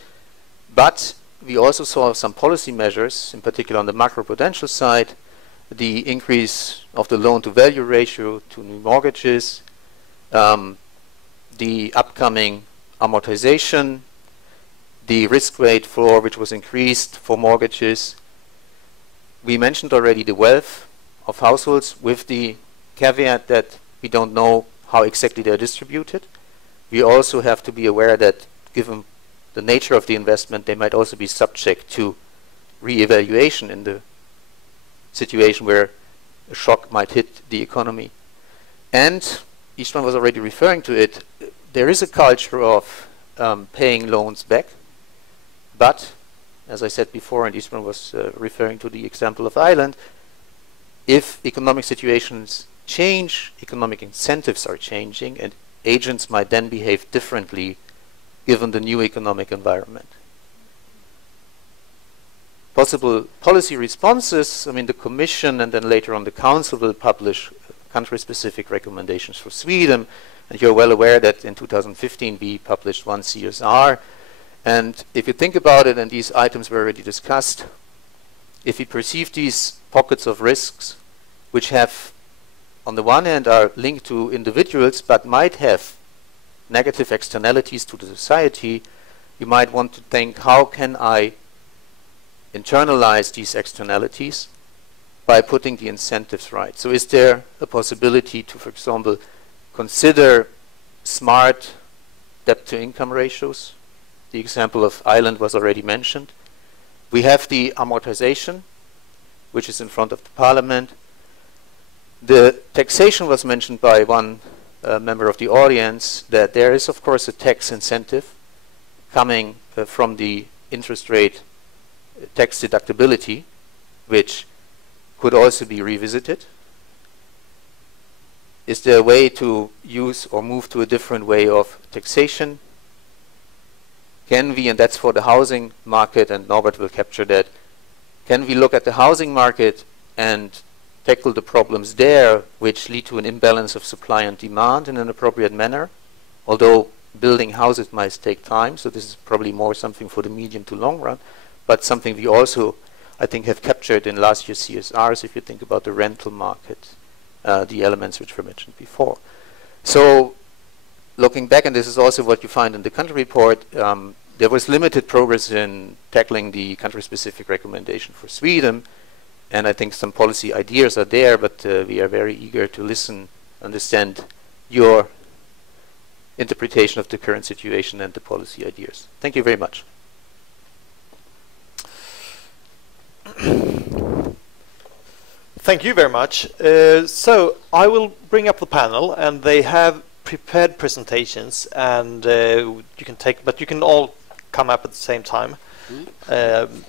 but we also saw some policy measures, in particular on the macroprudential side, the increase of the loan-to-value ratio to new mortgages, the upcoming amortization, the risk weight floor which was increased for mortgages. We mentioned already the wealth of households with the caveat that we don't know how exactly they're distributed. We also have to be aware that given the nature of the investment, they might also be subject to re-evaluation in the situation where a shock might hit the economy. And Istvan was already referring to it. There is a culture of paying loans back, but as I said before, and Istvan was referring to the example of Ireland, if economic situations change, economic incentives are changing, and agents might then behave differently given the new economic environment. Possible policy responses, I mean, the Commission and then later on the Council will publish country-specific recommendations for Sweden, and you're well aware that in 2015 we published one CSR. And if you think about it, and these items were already discussed, if we perceive these pockets of risks, which have, on the one hand, are linked to individuals, but might have negative externalities to the society, you might want to think, how can I internalize these externalities by putting the incentives right? So is there a possibility to, for example, consider smart debt-to-income ratios? The example of Ireland was already mentioned. We have the amortization, which is in front of the Parliament. The taxation was mentioned by one member of the audience, that there is, of course, a tax incentive coming from the interest rate tax deductibility, which could also be revisited. Is there a way to use or move to a different way of taxation? Can we, and that's for the housing market, and Norbert will capture that, can we look at the housing market and tackle the problems there which lead to an imbalance of supply and demand in an appropriate manner? Although building houses might take time, so this is probably more something for the medium to long run, but something we also, I think, have captured in last year's CSRs, if you think about the rental market, the elements which were mentioned before. So looking back, and this is also what you find in the country report, there was limited progress in tackling the country-specific recommendation for Sweden, and I think some policy ideas are there, but we are very eager to listen understand your interpretation of the current situation and the policy ideas. Thank you very much. Thank you very much. So I will bring up the panel, and they have prepared presentations, and you can take, but you can all come up at the same time.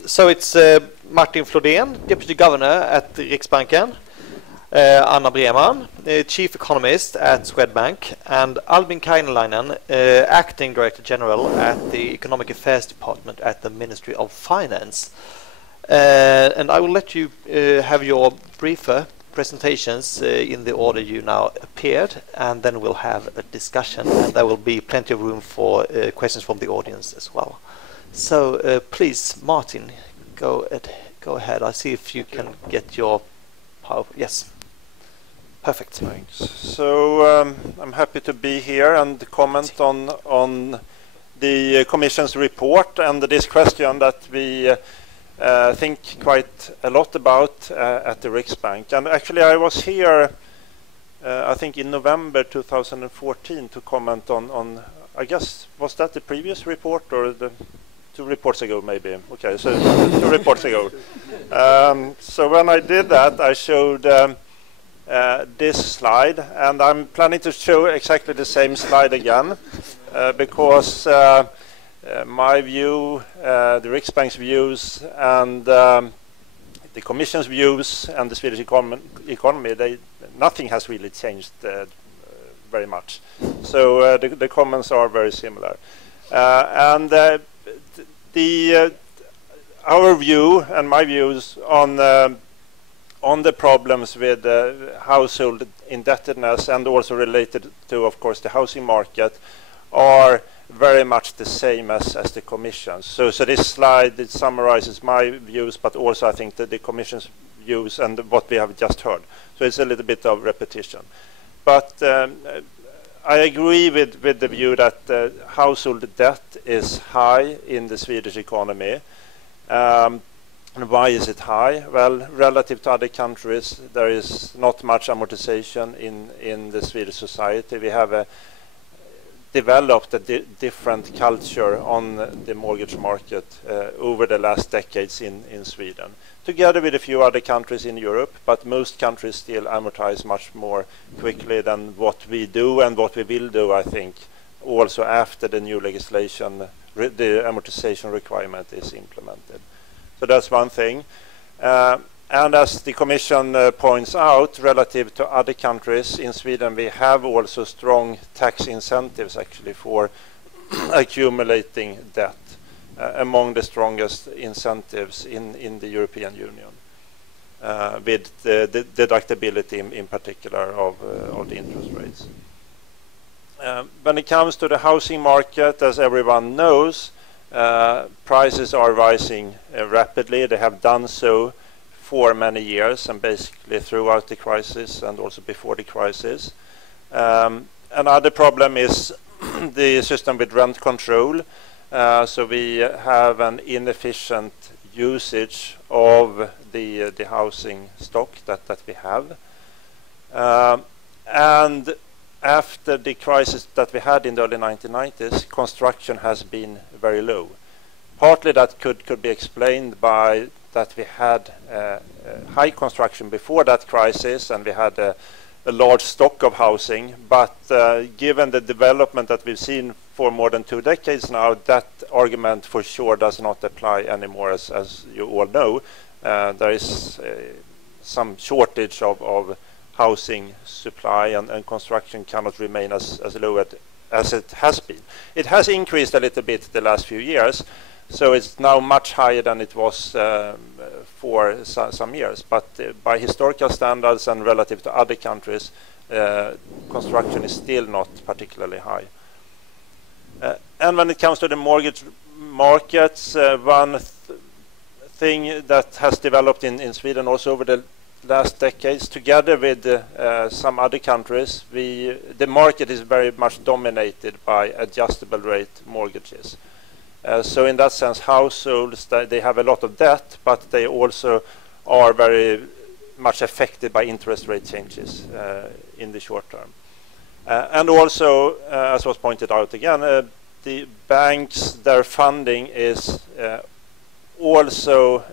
So it's Martin Flodén, Deputy Governor at Riksbanken, Anna Breman, Chief Economist at Swedbank, and Albin Kainelainen, Acting Director General at the Economic Affairs Department at the Ministry of Finance. And I will let you have your briefer presentations in the order you now appeared, and then we'll have a discussion, and there will be plenty of room for questions from the audience as well. So please, Martin, go ahead. I'll see if you can get your power. Yes. Perfect. Thanks. So I'm happy to be here and comment on the Commission's report and this question that we think quite a lot about at the Riksbank. And actually I was here, I think in November 2014 to comment on, I guess, was that the previous report or the 2 reports ago maybe? Okay, so 2 reports ago. So when I did that, I showed this slide, and I'm planning to show exactly the same slide again because my view, the Riksbank's views, and the Commission's views, and the Swedish economy, nothing has really changed very much. So the comments are very similar. And our view and my views on the problems with household indebtedness, and also related to, of course, the housing market, are very much the same as the Commission's. So this slide, it summarizes my views, but also I think that the Commission's views and what we have just heard. So it's a little bit of repetition. But I agree with the view that household debt is high in the Swedish economy. And why is it high? Well, relative to other countries, there is not much amortization in the Swedish society. We have developed a different culture on the mortgage market over the last decades in Sweden, together with a few other countries in Europe, but most countries still amortize much more quickly than what we do and what we will do, I think, also after the new legislation, the amortization requirement is implemented. So that's one thing. And as the Commission points out, relative to other countries, in Sweden we have also strong tax incentives actually for accumulating debt, among the strongest incentives in the European Union, with the deductibility in particular of the interest rates. When it comes to the housing market, as everyone knows, prices are rising rapidly. They have done so for many years, and basically throughout the crisis and also before the crisis. Another problem is the system with rent control. So we have an inefficient usage of the housing stock that we have. And after the crisis that we had in the early 1990s, construction has been very low. Partly that could be explained by that we had high construction before that crisis, and we had a large stock of housing. But given the development that we've seen for more than 2 decades now, that argument for sure does not apply anymore, as you all know. There is some shortage of housing supply, and construction cannot remain as low as it has been. It has increased a little bit the last few years, so it's now much higher than it was for some years. But by historical standards and relative to other countries, construction is still not particularly high. And when it comes to the mortgage markets, one thing that has developed in Sweden also over the last decades, together with some other countries, the market is very much dominated by adjustable rate mortgages. So in that sense, households, they have a lot of debt, but they also are very much affected by interest rate changes in the short term. And also, as was pointed out again, the banks, their funding is also,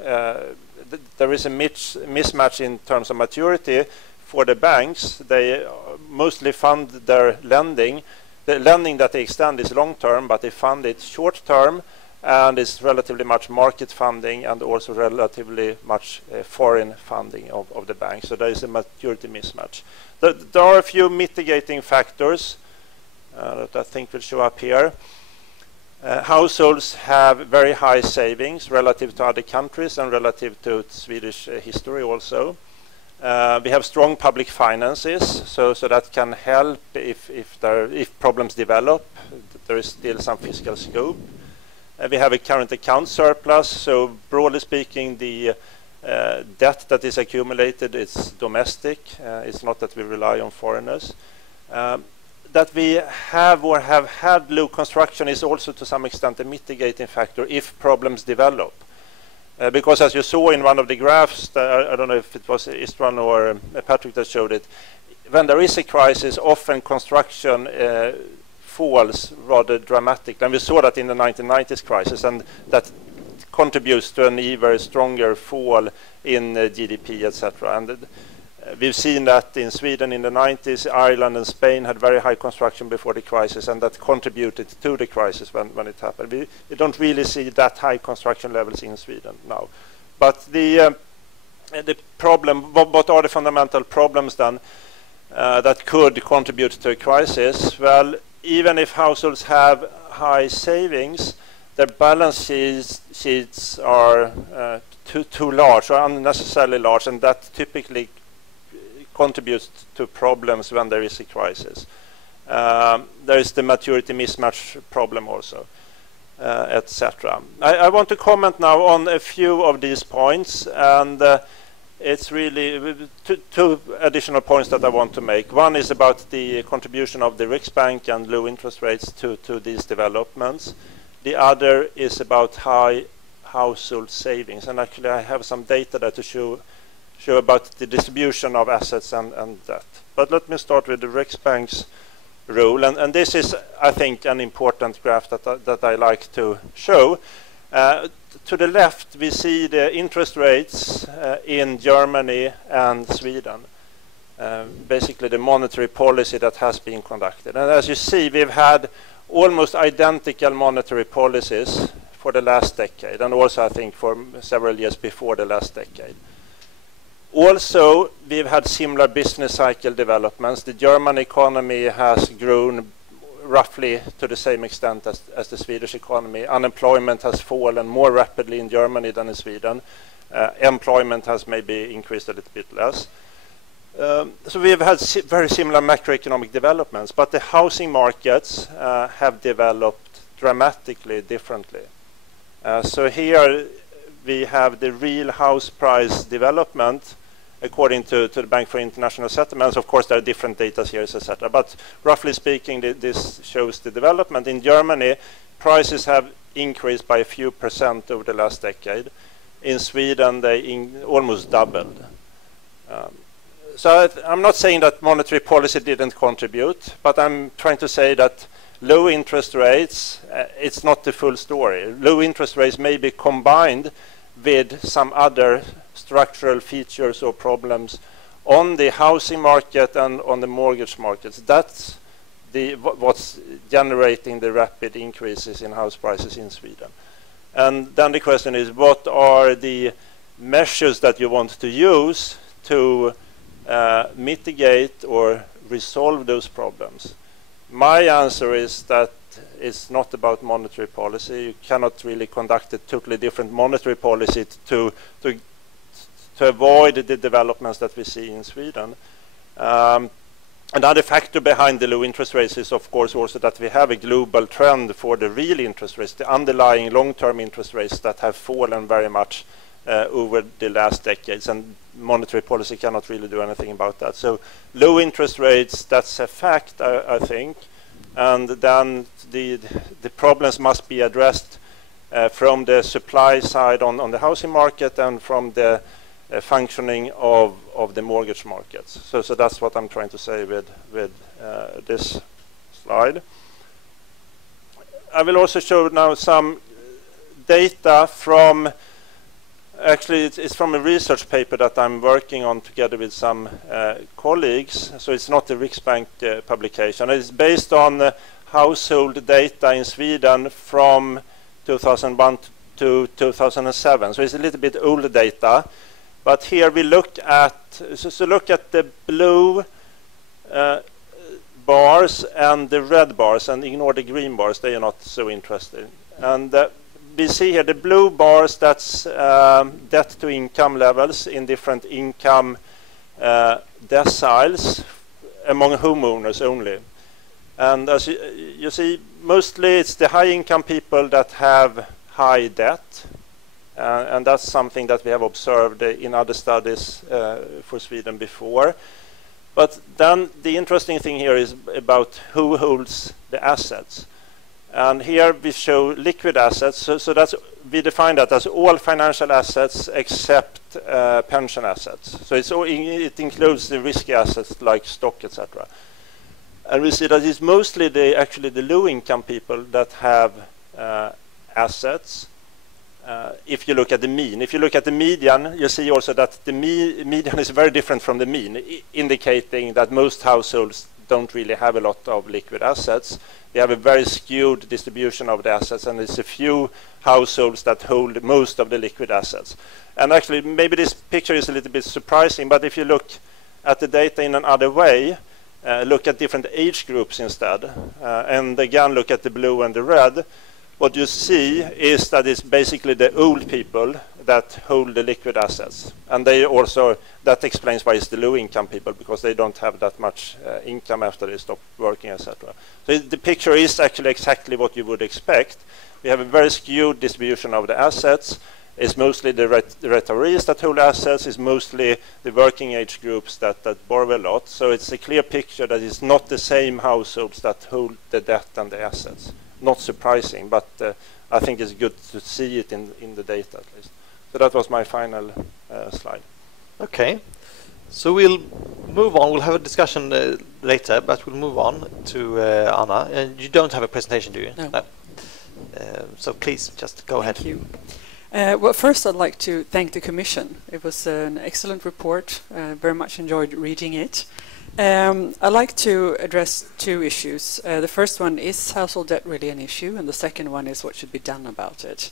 there is a mismatch in terms of maturity for the banks. They mostly fund their lending. The lending that they extend is long term, but they fund it short term, and it's relatively much market funding and also relatively much foreign funding of the bank. So there is a maturity mismatch. There are a few mitigating factors that I think will show up here. Households have very high savings relative to other countries and relative to Swedish history also. We have strong public finances, so that can help if problems develop. There is still some fiscal scope. We have a current account surplus, so broadly speaking, the debt that is accumulated is domestic. It's not that we rely on foreigners. That we have or have had low construction is also to some extent a mitigating factor if problems develop. Because as you saw in one of the graphs, I don't know if it was Istvan or Patrick that showed it, when there is a crisis, often construction falls rather dramatically. And we saw that in the 1990s crisis, and that contributes to an even stronger fall in GDP, etc. And we've seen that in Sweden in the 90s, Ireland and Spain had very high construction before the crisis, and that contributed to the crisis when it happened. We don't really see that high construction levels in Sweden now. But the problem, what are the fundamental problems then that could contribute to a crisis? Well, even if households have high savings, their balance sheets are too large or unnecessarily large, and that typically contributes to problems when there is a crisis. There is the maturity mismatch problem also, etc. I want to comment now on a few of these points, and it's really two additional points that I want to make. One is about the contribution of the Riksbank and low interest rates to these developments. The other is about high household savings, and actually I have some data there to show about the distribution of assets and debt. But let me start with the Riksbank's role, and this is, I think, an important graph that I like to show. To the left, we see the interest rates in Germany and Sweden, basically the monetary policy that has been conducted. And as you see, we've had almost identical monetary policies for the last decade, and also, I think, for several years before the last decade. Also, we've had similar business cycle developments. The German economy has grown roughly to the same extent as the Swedish economy. Unemployment has fallen more rapidly in Germany than in Sweden. Employment has maybe increased a little bit less. So we have had very similar macroeconomic developments, but the housing markets have developed dramatically differently. So here we have the real house price development according to the Bank for International Settlements. Of course, there are different data here, etc. But roughly speaking, this shows the development. In Germany, prices have increased by a few percent over the last decade. In Sweden, they almost doubled. So I'm not saying that monetary policy didn't contribute, but I'm trying to say that low interest rates, it's not the full story. Low interest rates may be combined with some other structural features or problems on the housing market and on the mortgage markets. That's what's generating the rapid increases in house prices in Sweden. And then the question is, what are the measures that you want to use to mitigate or resolve those problems? My answer is that it's not about monetary policy. You cannot really conduct a totally different monetary policy to avoid the developments that we see in Sweden. Another factor behind the low interest rates is, of course, also that we have a global trend for the real interest rates, the underlying long-term interest rates that have fallen very much over the last decades, and monetary policy cannot really do anything about that. So low interest rates, that's a fact, I think, and then the problems must be addressed from the supply side on the housing market and from the functioning of the mortgage markets. So that's what I'm trying to say with this slide. I will also show now some data from, actually it's from a research paper that I'm working on together with some colleagues. So it's not a Riksbank publication. It's based on household data in Sweden from 2001 to 2007. So it's a little bit older data. But here we look at, so look at the blue bars and the red bars, and ignore the green bars, they are not so interesting. And we see here the blue bars, that's debt to income levels in different income deciles among homeowners only. And as you see, mostly it's the high income people that have high debt. And that's something that we have observed in other studies for Sweden before. But then the interesting thing here is about who holds the assets. And here we show liquid assets. So that's, we define that as all financial assets except pension assets. So it includes the risky assets like stock, etc. And we see that it's mostly actually the low-income people that have assets. If you look at the mean. If you look at the median, you see also that the median is very different from the mean, indicating that most households don't really have a lot of liquid assets. They have a very skewed distribution of the assets, and it's a few households that hold most of the liquid assets. And actually, maybe this picture is a little bit surprising, but if you look at the data in another way, look at different age groups instead, and again look at the blue and the red, what you see is that it's basically the old people that hold the liquid assets. And they also, that explains why it's the low income people, because they don't have that much income after they stop working, etc. So the picture is actually exactly what you would expect. We have a very skewed distribution of the assets. It's mostly the retirees that hold assets. It's mostly the working age groups that borrow a lot. So it's a clear picture that it's not the same households that hold the debt and the assets. Not surprising, but I think it's good to see it in the data at least. So that was my final slide. Okay, so we'll move on. We'll have a discussion later, but we'll move on to Anna. And you don't have a presentation, do you? No. So please, just go ahead. Thank you. Well, first I'd like to thank the Commission. It was an excellent report. Very much enjoyed reading it. I'd like to address two issues. The first one, is household debt really an issue? And the second one is what should be done about it.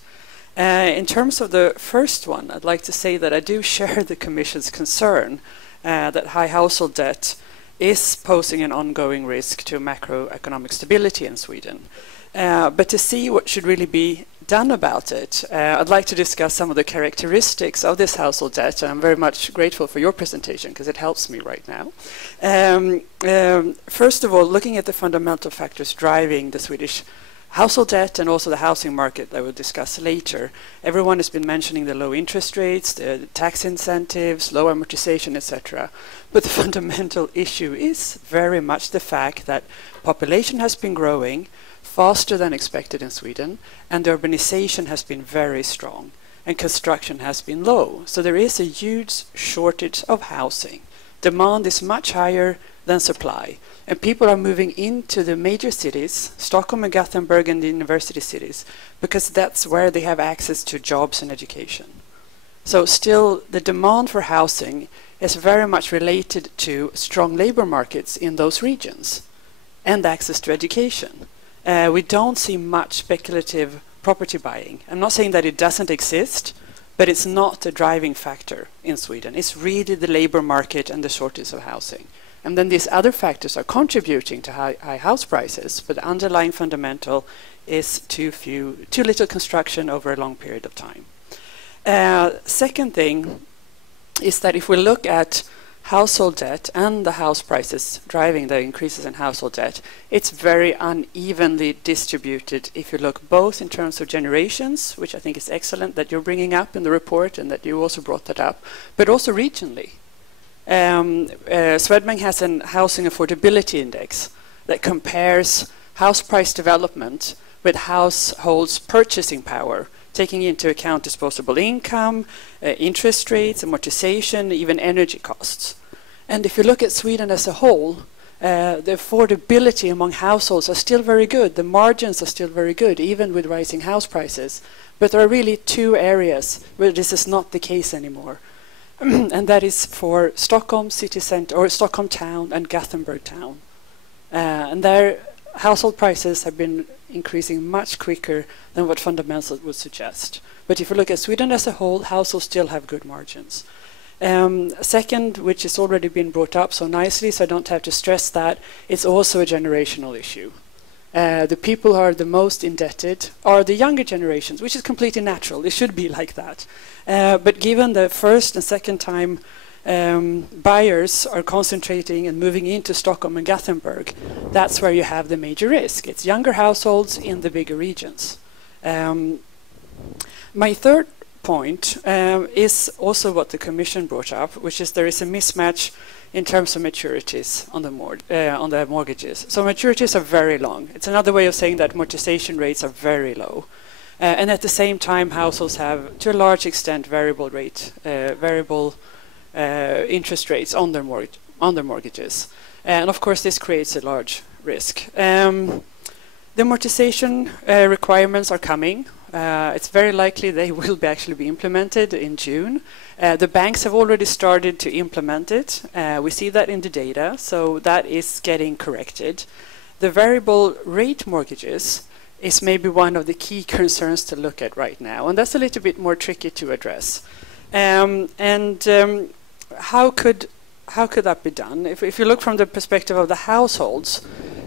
In terms of the first one, I'd like to say that I do share the Commission's concern that high household debt is posing an ongoing risk to macroeconomic stability in Sweden. But to see what should really be done about it, I'd like to discuss some of the characteristics of this household debt. I'm very much grateful for your presentation because it helps me right now. First of all, looking at the fundamental factors driving the Swedish household debt and also the housing market that we'll discuss later. Everyone has been mentioning the low interest rates, the tax incentives, low amortization, etc. But the fundamental issue is very much the fact that population has been growing faster than expected in Sweden, and the urbanization has been very strong, and construction has been low. So there is a huge shortage of housing. Demand is much higher than supply, and people are moving into the major cities, Stockholm and Gothenburg and the university cities, because that's where they have access to jobs and education. So still, the demand for housing is very much related to strong labor markets in those regions, and access to education. We don't see much speculative property buying. I'm not saying that it doesn't exist, but it's not a driving factor in Sweden. It's really the labor market and the shortage of housing. And then these other factors are contributing to high house prices, but the underlying fundamental is too little construction over a long period of time. Second thing is that if we look at household debt and the house prices driving the increases in household debt, it's very unevenly distributed if you look both in terms of generations, which I think is excellent that you're bringing up in the report and that you also brought that up, but also regionally. Swedbank has a housing affordability index that compares house price development with households' purchasing power taking into account disposable income, interest rates, amortization, even energy costs. And if you look at Sweden as a whole, the affordability among households are still very good. The margins are still very good, even with rising house prices. But there are really two areas where this is not the case anymore. And that is for Stockholm city centre, or Stockholm town and Gothenburg town. And their household prices have been increasing much quicker than what fundamentals would suggest. But if you look at Sweden as a whole, households still have good margins. Second, which has already been brought up so nicely, so I don't have to stress that, it's also a generational issue. The people who are the most indebted are the younger generations, which is completely natural. It should be like that. But given the first and second time buyers are concentrating and moving into Stockholm and Gothenburg, that's where you have the major risk. It's younger households in the bigger regions. My third point is also what the Commission brought up, which is there is a mismatch in terms of maturities on the mortgages. So maturities are very long. It's another way of saying that amortization rates are very low. And at the same time, households have, to a large extent, variable interest rates on their mortgages. And of course, this creates a large risk. The amortization requirements are coming. It's very likely they will actually be implemented in June. The banks have already started to implement it. We see that in the data, so that is getting corrected. The variable rate mortgages is maybe one of the key concerns to look at right now, and that's a little bit more tricky to address. How could that be done? If you look from the perspective of the households,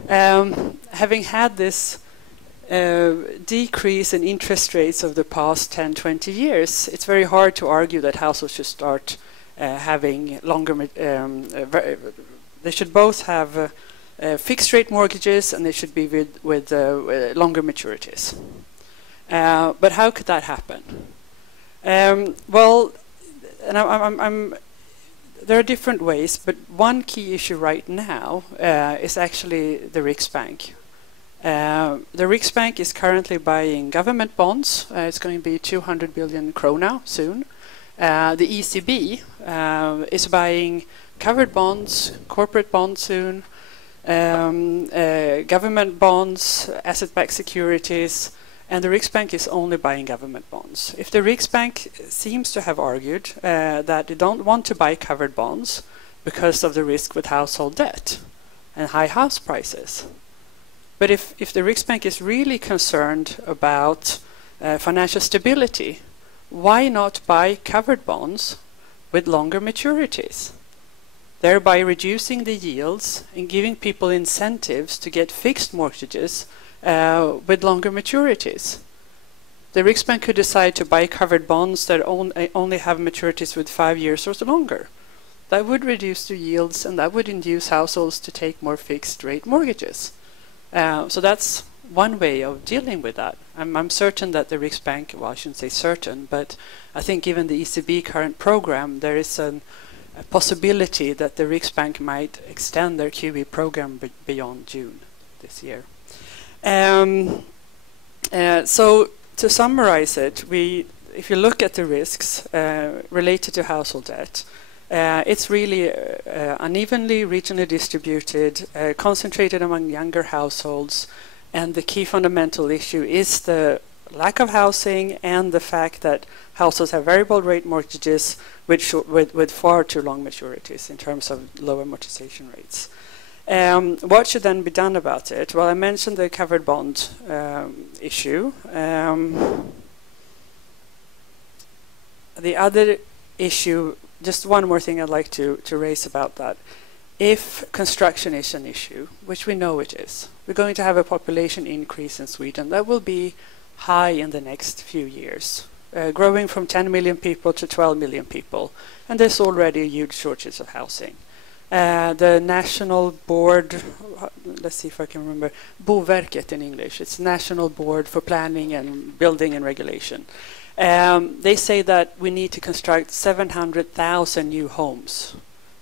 having had this decrease in interest rates over the past 10, 20 years, it's very hard to argue that households should start having longer, they should both have fixed rate mortgages, and they should be with longer maturities. But how could that happen? Well, and there are different ways, but one key issue right now is actually the Riksbank. The Riksbank is currently buying government bonds. It's going to be 200 billion krona soon. The ECB is buying covered bonds, corporate bonds soon, government bonds, asset-backed securities, and the Riksbank is only buying government bonds. If the Riksbank seems to have argued that they don't want to buy covered bonds because of the risk with household debt and high house prices. But if the Riksbank is really concerned about financial stability, why not buy covered bonds with longer maturities, thereby reducing the yields and giving people incentives to get fixed mortgages with longer maturities? The Riksbank could decide to buy covered bonds that only have maturities with 5 years or so longer. That would reduce the yields, and that would induce households to take more fixed rate mortgages. So that's one way of dealing with that. I'm certain that the Riksbank, well, I shouldn't say certain, but I think given the ECB current program, there is a possibility that the Riksbank might extend their QE program beyond June this year. So to summarize it, if you look at the risks related to household debt, it's really unevenly regionally distributed, concentrated among younger households, and the key fundamental issue is the lack of housing and the fact that households have variable rate mortgages with far too long maturities in terms of low amortization rates. What should then be done about it? Well, I mentioned the covered bond issue. The other issue, just one more thing I'd like to raise about that. If construction is an issue, which we know it is, we're going to have a population increase in Sweden that will be high in the next few years, growing from 10 million people to 12 million people, and there's already a huge shortage of housing. The National Board, let's see if I can remember, Boverket in English, it's National Board for Planning and Building and Regulation. They say that we need to construct 700,000 new homes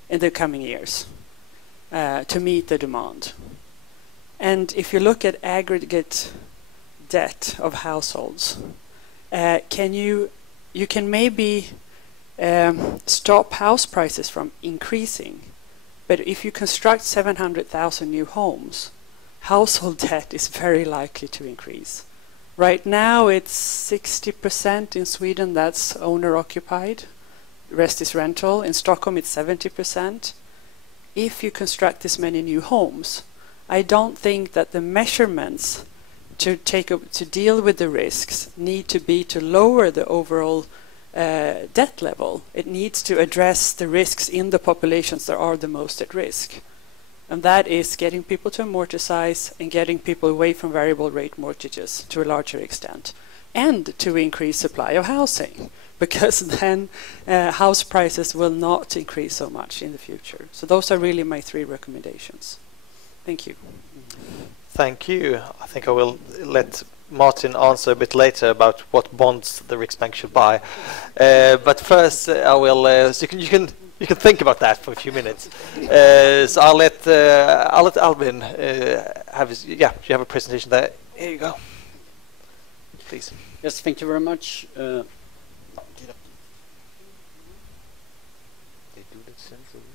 in the coming years to meet the demand. And if you look at aggregate debt of households, you can maybe stop house prices from increasing, but if you construct 700,000 new homes, household debt is very likely to increase. Right now it's 60% in Sweden that's owner-occupied, the rest is rental. In Stockholm it's 70%. If you construct this many new homes, I don't think that the measurements to deal with the risks need to be to lower the overall debt level. It needs to address the risks in the populations that are the most at risk. And that is getting people to amortize and getting people away from variable rate mortgages to a larger extent, and to increase supply of housing, because then house prices will not increase so much in the future. So those are really my 3 recommendations. Thank you. Thank you. I think I will let Martin answer a bit later about what bonds the Riksbank should buy. But first, I will. So you can think about that for a few minutes. So I'll let Albin have his. Yeah, you have a presentation there. Here you go. Please. Yes, thank you very much.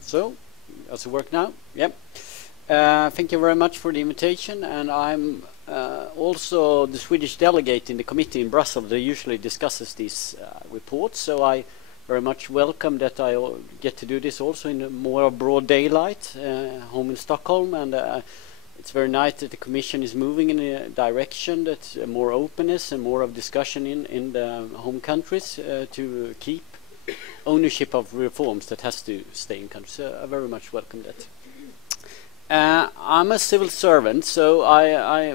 So, does it work now? Yep. Thank you very much for the invitation, and I'm also the Swedish delegate in the committee in Brussels that usually discusses these reports, so I very much welcome that I get to do this also in more broad daylight home in Stockholm, and it's very nice that the Commission is moving in a direction that's more openness and more of discussion in the home countries to keep ownership of reforms that has to stay in countries. So I very much welcome that. I'm a civil servant, so I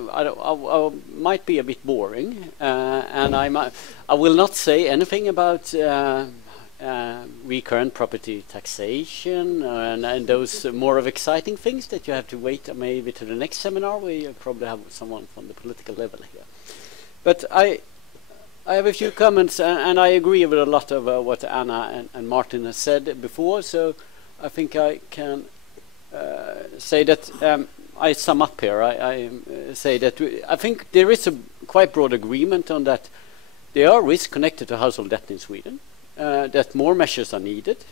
might be a bit boring, and I will not say anything about recurrent property taxation and those more of exciting things that you have to wait maybe to the next seminar where you probably have someone from the political level here. But I have a few comments, and I agree with a lot of what Anna and Martin has said before, so I think I can say that I sum up here. I say that I think there is a quite broad agreement on that there are risks connected to household debt in Sweden, that more measures are needed,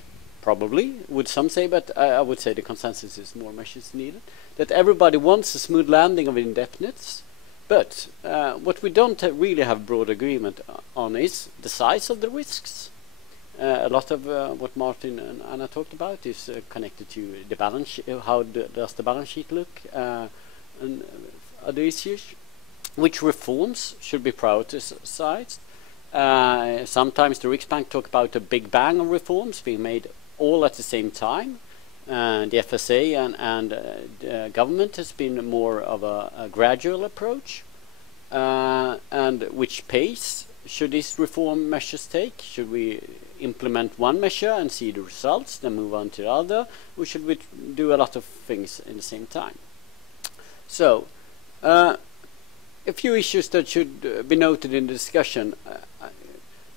probably, would some say, but I would say the consensus is more measures needed, that everybody wants a smooth landing of indebtedness, but what we don't really have broad agreement on is the size of the risks. A lot of what Martin and Anna talked about is connected to the balance sheet. How does the balance sheet look, and other issues? Which reforms should be prioritized? Sometimes the Riksbank talk about a big bang of reforms being made all at the same time. The FSA and the government has been more of a gradual approach. And which pace should these reform measures take? Should we implement one measure and see the results, then move on to the other, or should we do a lot of things in the same time? So, a few issues that should be noted in the discussion.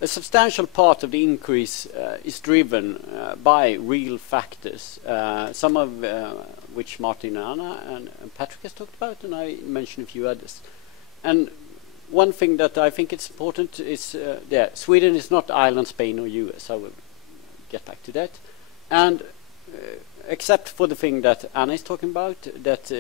A substantial part of the increase is driven by real factors, some of which Martin and Anna and Patrick has talked about, and I mentioned a few others. And one thing that I think is important is Sweden is not Ireland, Spain or US. I will get back to that. And except for the thing that Anna is talking about, that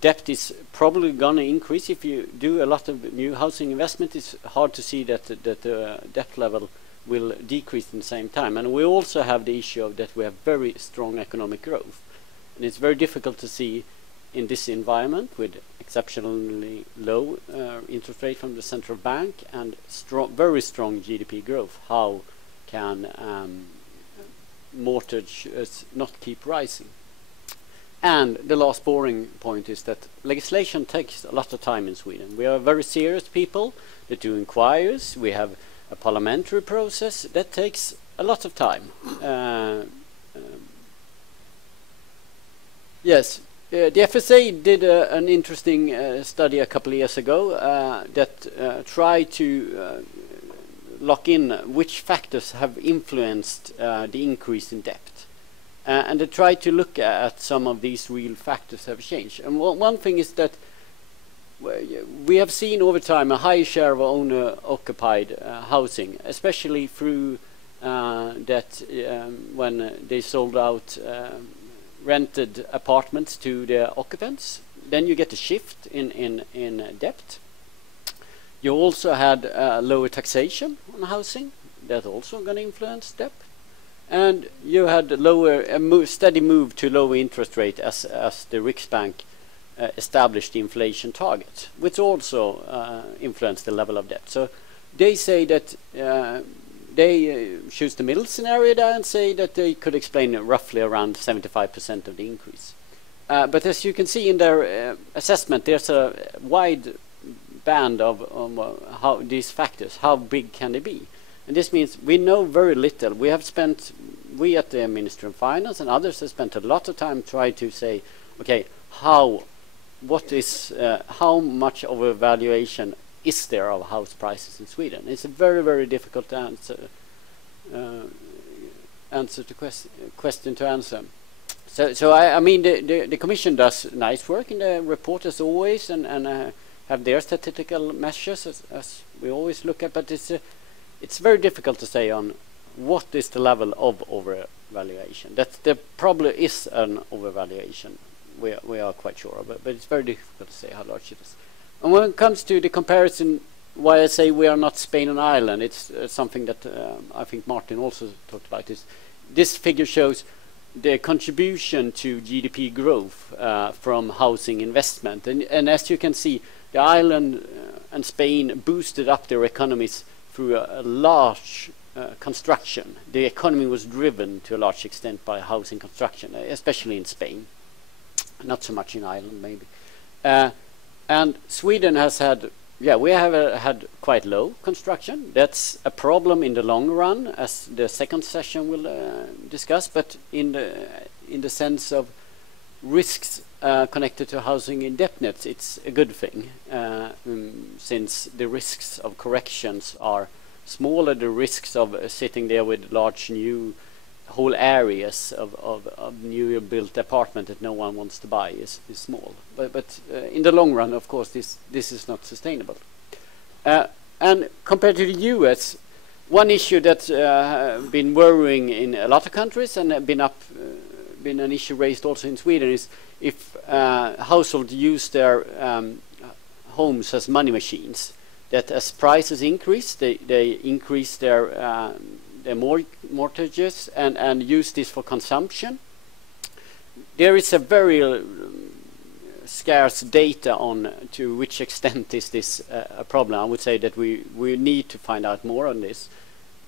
debt is probably going to increase. If you do a lot of new housing investment, it's hard to see that the debt level will decrease in the same time. And we also have the issue of that we have very strong economic growth. And it's very difficult to see in this environment with exceptionally low interest rate from the central bank and very strong GDP growth, how can mortgages not keep rising? And the last boring point is that legislation takes a lot of time in Sweden. We are very serious people that do inquiries. We have a parliamentary process that takes a lot of time. Yes. The FSA did an interesting study a couple of years ago that tried to lock in which factors have influenced the increase in debt. And they tried to look at some of these real factors have changed. And one thing is that we have seen over time a high share of owner-occupied housing, especially through that when they sold out rented apartments to the occupants. Then you get a shift in debt. You also had lower taxation on housing. That's also going to influence debt. And you had a steady move to lower interest rate as the Riksbank established the inflation target, which also influenced the level of debt. So they say that they choose the middle scenario there and say that they could explain roughly around 75% of the increase. But as you can see in their assessment, there's a wide band of how these factors, how big can they be? And this means we know very little. We at the Ministry of Finance and others have spent a lot of time trying to say, okay, how much of a valuation is there of house prices in Sweden? It's a very, very difficult question to answer. So I mean, the Commission does nice work in the report as always, and have their statistical measures as we always look at, but it's very difficult to say on what is the level of overvaluation. That there probably is an overvaluation. We are quite sure of it, but it's very difficult to say how large it is. And when it comes to the comparison, why I say we are not Spain and Ireland, it's something that I think Martin also talked about. This figure shows the contribution to GDP growth from housing investment. And as you can see, the Ireland and Spain boosted up their economies through a large construction. The economy was driven to a large extent by housing construction, especially in Spain. Not so much in Ireland, maybe. And Sweden has had, we have had quite low construction. That's a problem in the long run, as the second session will discuss. But in the sense of risks connected to housing indebtedness, it's a good thing, since the risks of corrections are smaller. The risks of sitting there with large new whole areas of new built apartment that no one wants to buy is small. But in the long run, of course, this is not sustainable. And compared to the US, one issue that's been worrying in a lot of countries and been an issue raised also in Sweden is if households use their homes as money machines. That as prices increase, they increase their mortgages and use this for consumption. There is a very scarce data on to which extent is this a problem. I would say that we need to find out more on this.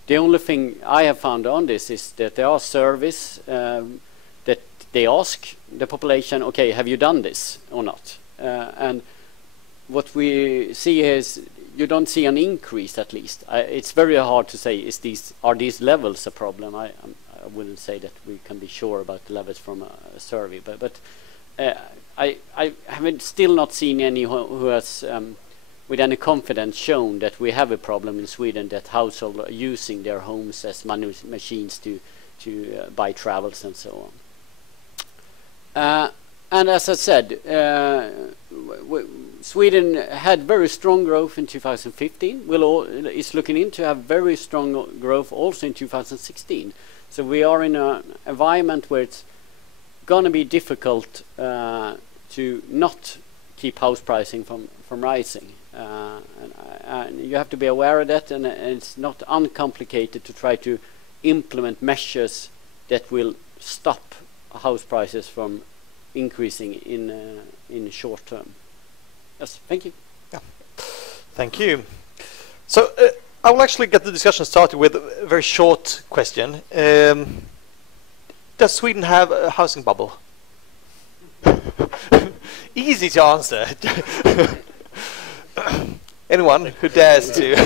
The only thing I have found on this is that there are surveys that they ask the population, okay, have you done this or not? And what we see is you don't see an increase, at least. It's very hard to say, are these levels a problem? I wouldn't say that we can be sure about the levels from a survey, but I haven't still not seen any who has with any confidence shown that we have a problem in Sweden, that households are using their homes as money machines to buy travels and so on. And as I said, Sweden had very strong growth in 2015. Is looking into have very strong growth also in 2016. So we are in an environment where it's going to be difficult to not keep house pricing from rising. And you have to be aware of that, and it's not uncomplicated to try to implement measures that will stop house prices from increasing in short term. Yes, thank you. Yeah. Thank you. So I will actually get the discussion started with a very short question. Does Sweden have a housing bubble? Easy to answer. Anyone who dares to?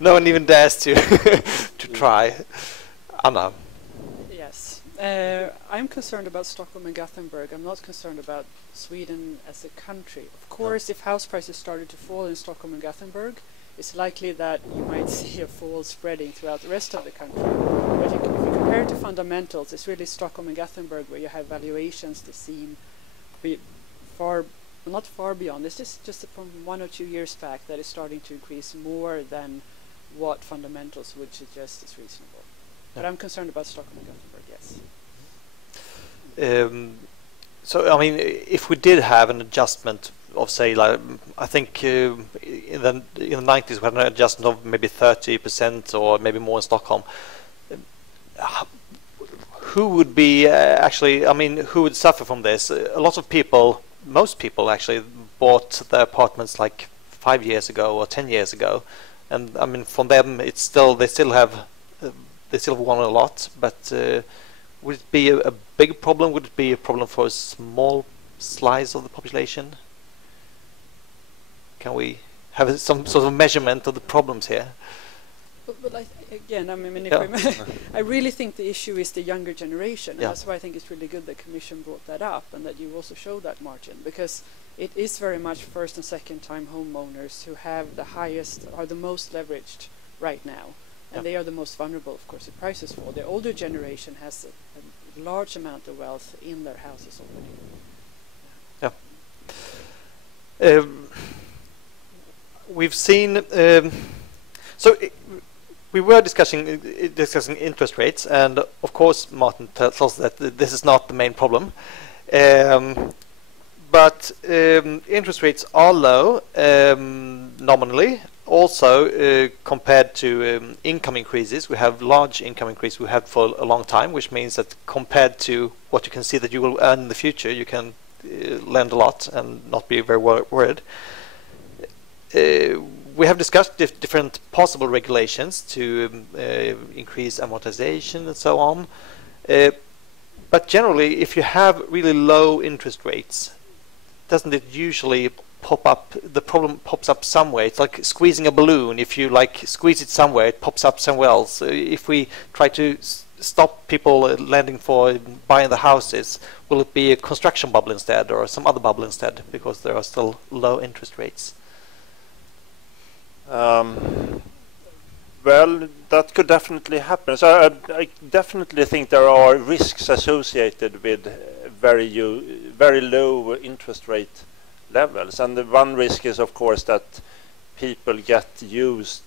No one even dares to try. Anna. Yes. I'm concerned about Stockholm and Gothenburg. I'm not concerned about Sweden as a country. Of course, if house prices started to fall in Stockholm and Gothenburg, it's likely that you might see a fall spreading throughout the rest of the country. But if you compare it to fundamentals, it's really Stockholm and Gothenburg where you have valuations that seem to be far not far beyond. It's just from 1 or 2 years back that it's starting to increase more than what fundamentals would suggest is reasonable. But I'm concerned about Stockholm and Gothenburg, yes. So, I mean, if we did have an adjustment of, say, like, I think in the 90s we had an adjustment of maybe 30% or maybe more in Stockholm. Who would be actually, I mean, who would suffer from this? A lot of people, most people actually, bought their apartments like 5 years ago or 10 years ago, and I mean, for them, it's still they still won a lot. But would it be a big problem? Would it be a problem for a small slice of the population? Can we have some sort of measurement of the problems here? But again, I mean, Yeah. I really think the issue is the younger generation, and Yeah. that's why I think it's really good the Commission brought that up and that you also show that margin, because it is very much first and second time homeowners who have the highest, are the most leveraged right now, and they are the most vulnerable, of course, if prices fall. The older generation has a large amount of wealth in their houses already. Yeah. We've seen. We were discussing interest rates, and of course, Martin tells us that this is not the main problem. But interest rates are low nominally. Also, compared to income increases, we have large income increase we have for a long time, which means that compared to what you can see that you will earn in the future, you can lend a lot and not be very worried. We have discussed different possible regulations to increase amortization and so on. But generally, if you have really low interest rates, doesn't it usually pop up? The problem pops up somewhere. It's like squeezing a balloon. If you like squeeze it somewhere, it pops up somewhere else. If we try to stop people lending for buying the houses, will it be a construction bubble instead, or some other bubble instead, because there are still low interest rates? Well, that could definitely happen. So I definitely think there are risks associated with very low interest rate levels. And the one risk is, of course, that people get used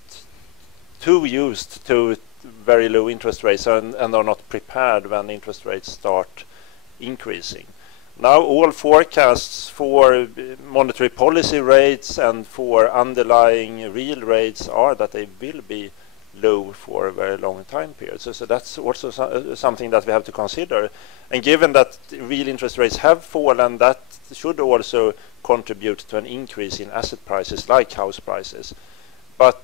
to very low interest rates and are not prepared when interest rates start increasing. Now all forecasts for monetary policy rates and for underlying real rates are that they will be low for a very long time period. So that's also something that we have to consider. And given that real interest rates have fallen, that should also contribute to an increase in asset prices like house prices. But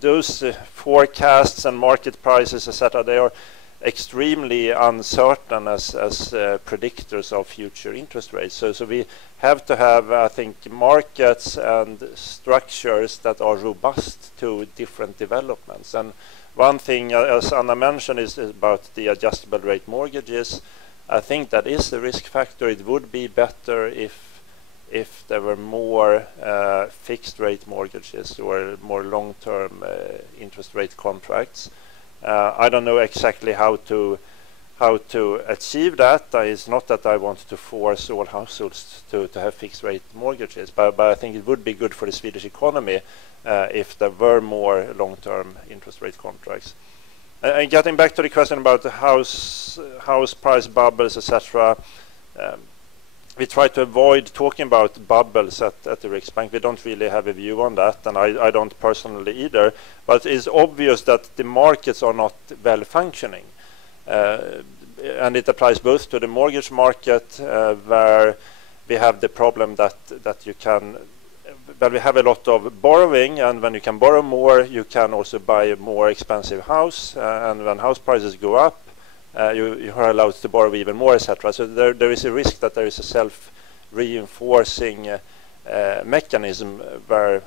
those forecasts and market prices, etc., they are extremely uncertain as predictors of future interest rates. So we have to have, I think, markets and structures that are robust to different developments. And one thing, as Anna mentioned, is about the adjustable rate mortgages. I think that is a risk factor. It would be better if there were more fixed rate mortgages or more long-term interest rate contracts. I don't know exactly how to achieve that. It's not that I want to force all households to have fixed rate mortgages, but I think it would be good for the Swedish economy if there were more long-term interest rate contracts. And getting back to the question about the house price bubbles, etc., we try to avoid talking about bubbles at the Riksbank. We don't really have a view on that, and I don't personally either. But it's obvious that the markets are not well functioning. And it applies both to the mortgage market, where we have the problem that you can, well, we have a lot of borrowing, and when you can borrow more, you can also buy a more expensive house. And when house prices go up, you are allowed to borrow even more, etc. So there is a risk that there is a self-reinforcing mechanism where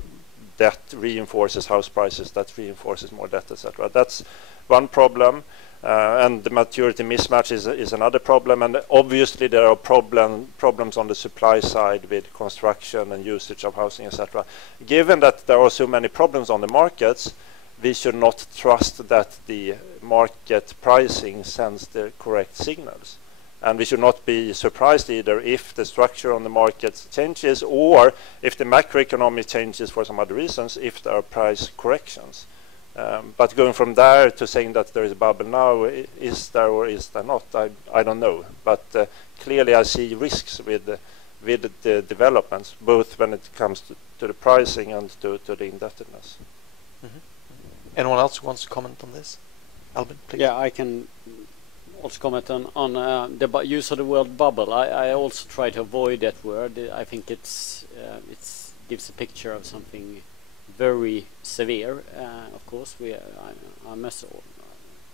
debt reinforces house prices, that reinforces more debt, etc. That's one problem. And the maturity mismatch is another problem. And obviously there are problems on the supply side with construction and usage of housing, etc. Given that there are so many problems on the markets, we should not trust that the market pricing sends the correct signals. And we should not be surprised either if the structure on the market changes, or if the macroeconomic changes for some other reasons, if there are price corrections. But going from there to saying that there is a bubble now, is there or is there not, I don't know. But clearly I see risks with the developments, both when it comes to the pricing and to the indebtedness. Mm-hmm. Anyone else who wants to comment on this? Albin, please. Yeah, I can also comment on the use of the word bubble. I also try to avoid that word. I think it gives a picture of something very severe. Of course,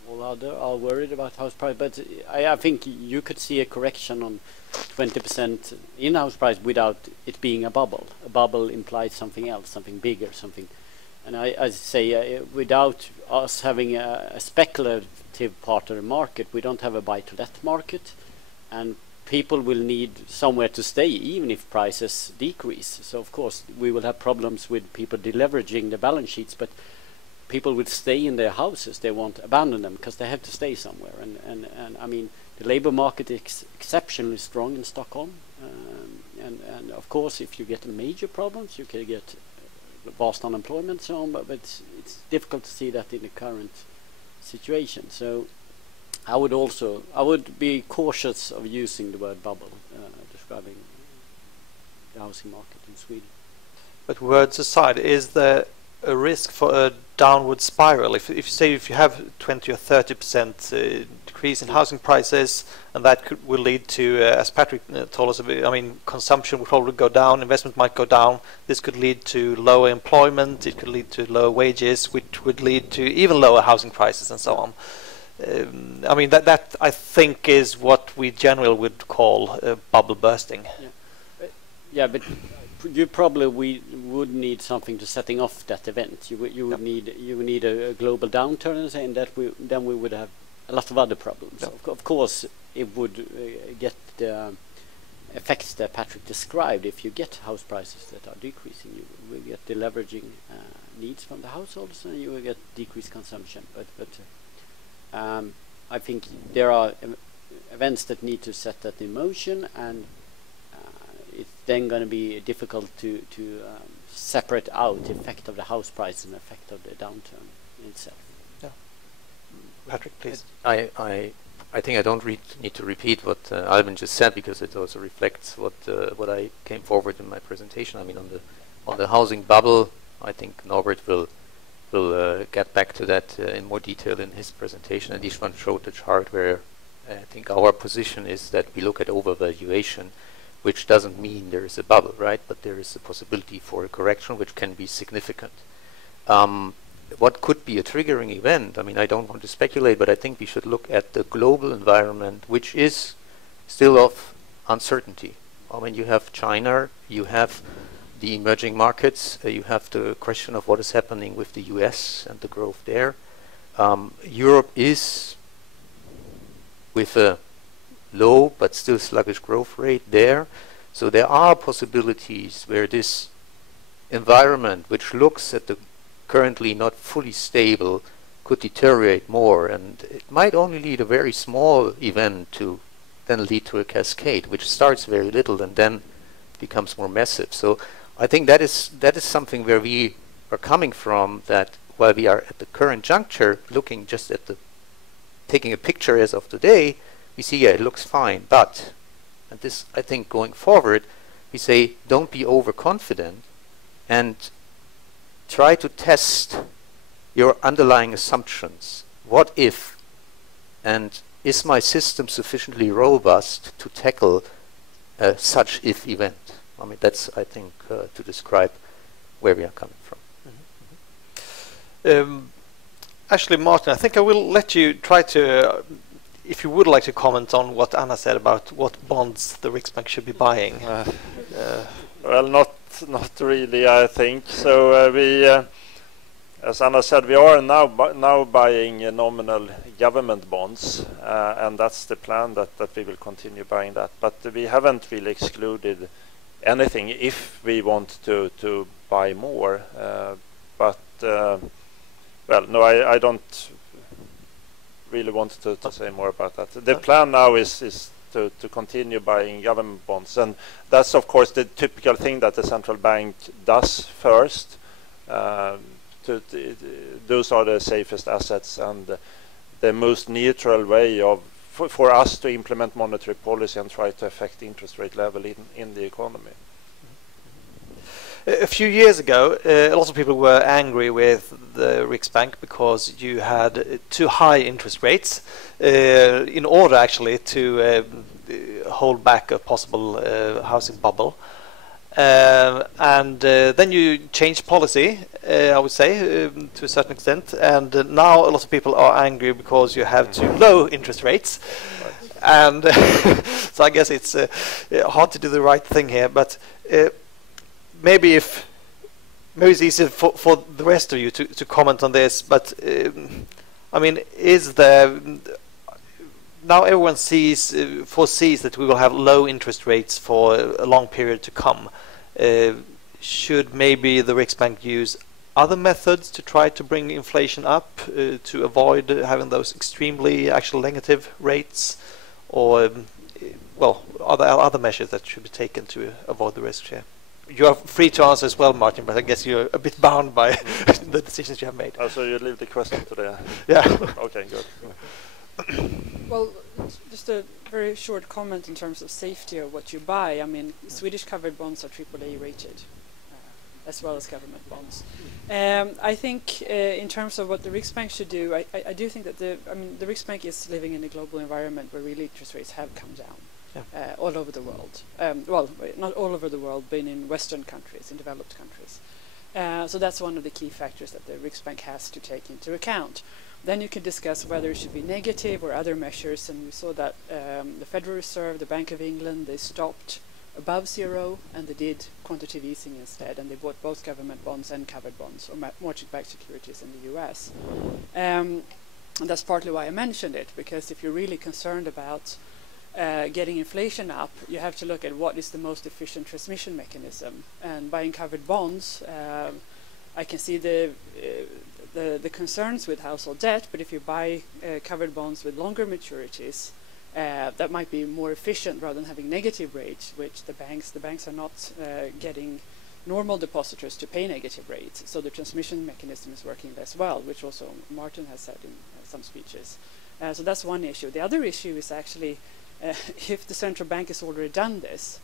all other are worried about house price, but I think you could see a correction on 20% in house price without it being a bubble. A bubble implies something else, something bigger, something. And I say without us having a speculative part of the market, we don't have a buy-to-let market, and people will need somewhere to stay even if prices decrease. So of course we will have problems with people deleveraging the balance sheets, but people will stay in their houses. They won't abandon them because they have to stay somewhere. And I mean, the labor market is exceptionally strong in Stockholm, and of course if you get major problems you can get vast unemployment, so on, but it's difficult to see that in the current situation. So I would be cautious of using the word bubble describing the housing market in Sweden. But words aside, is there a risk for a downward spiral? If you have 20 or 30% decrease in housing prices, and that will lead to, as Patrick told us, I mean, consumption will probably go down, investment might go down. This could lead to lower employment. It could lead to lower wages, which would lead to even lower housing prices, and so on. I mean, that I think is what we generally would call bubble bursting. Yeah, but you probably would need something to setting off that event. You would need a global downturn, and then we would have a lot of other problems. Of course, it would get the effects that Patrick described. If you get house prices that are decreasing, you will get the leveraging needs from the households, and you will get decreased consumption. But I think there are events that need to set that in motion, and it's then going to be difficult to separate out the effect of the house price and the effect of the downturn itself. Yeah. Patrick, please. I think I don't need to repeat what Albin just said, because it also reflects what I came forward in my presentation. I mean, on the housing bubble, I think Norbert will get back to that in more detail in his presentation. And Istvan showed the chart where I think our position is that we look at overvaluation, which doesn't mean there is a bubble, right? But there is a possibility for a correction which can be significant. What could be a triggering event? I mean, I don't want to speculate, but I think we should look at the global environment, which is still of uncertainty. I mean, you have China, you have the emerging markets, you have the question of what is happening with the US and the growth there. Europe is with a low but still sluggish growth rate there. So there are possibilities where this environment, which looks at the currently not fully stable, could deteriorate more, and it might only lead a very small event to then lead to a cascade, which starts very little and then becomes more massive. So I think that is something where we are coming from, that while we are at the current juncture looking just at taking a picture as of today, we see, yeah, it looks fine, but, and this I think going forward, we say don't be overconfident and try to test your underlying assumptions. What if, and is my system sufficiently robust to tackle such if event? I mean, that's, I think, to describe where we are coming from. Mm-hmm. Actually, Martin, I think I will let you try to, if you would like to comment on what Anna said about what bonds the Riksbank should be buying. Well, not really, I think. So we, as Anna said, we are now buying nominal government bonds, and that's the plan, that we will continue buying that. But we haven't really excluded anything if we want to buy more. Well, no, I don't really want to say more about that. The plan now is to continue buying government bonds. And that's, of course, the typical thing that the central bank does first. Those are the safest assets and the most neutral way of for us to implement monetary policy and try to affect the interest rate level in the economy. A few years ago, a lot of people were angry with the Riksbank because you had too high interest rates in order actually to hold back a possible housing bubble. And then you changed policy, I would say, to a certain extent. And now a lot of people are angry because you have too low interest rates. And so I guess it's hard to do the right thing here. But maybe it's easier for the rest of you to comment on this. But I mean, is there now everyone foresees that we will have low interest rates for a long period to come? Should maybe the Riksbank use other methods to try to bring inflation up to avoid having those extremely actual negative rates, or well, are there other measures that should be taken to avoid the risk here? You are free to answer as well, Martin, but I guess you're a bit bound by the decisions you have made. So you leave the question to the... Yeah. Okay, good. Well, just a very short comment in terms of safety of what you buy. I mean, Swedish covered bonds are AAA rated, as well as government bonds. I think in terms of what the Riksbank should do, I do think that the Riksbank is living in a global environment where real interest rates have come down. Yeah. All over the world. Well, not all over the world, but in Western countries, in developed countries. So that's one of the key factors that the Riksbank has to take into account. Then you can discuss whether it should be negative or other measures, and we saw that the Federal Reserve, the Bank of England, they stopped above zero, and they did quantitative easing instead, and they bought both government bonds and covered bonds, or mortgage-backed securities in the US. And that's partly why I mentioned it, because if you're really concerned about getting inflation up, you have to look at what is the most efficient transmission mechanism. And buying covered bonds, I can see the concerns with household debt, but if you buy covered bonds with longer maturities, that might be more efficient rather than having negative rates, which the banks are not getting normal depositors to pay negative rates. So the transmission mechanism is working less well, which also Martin has said in some speeches. So that's one issue. The other issue is actually if the central bank has already done this,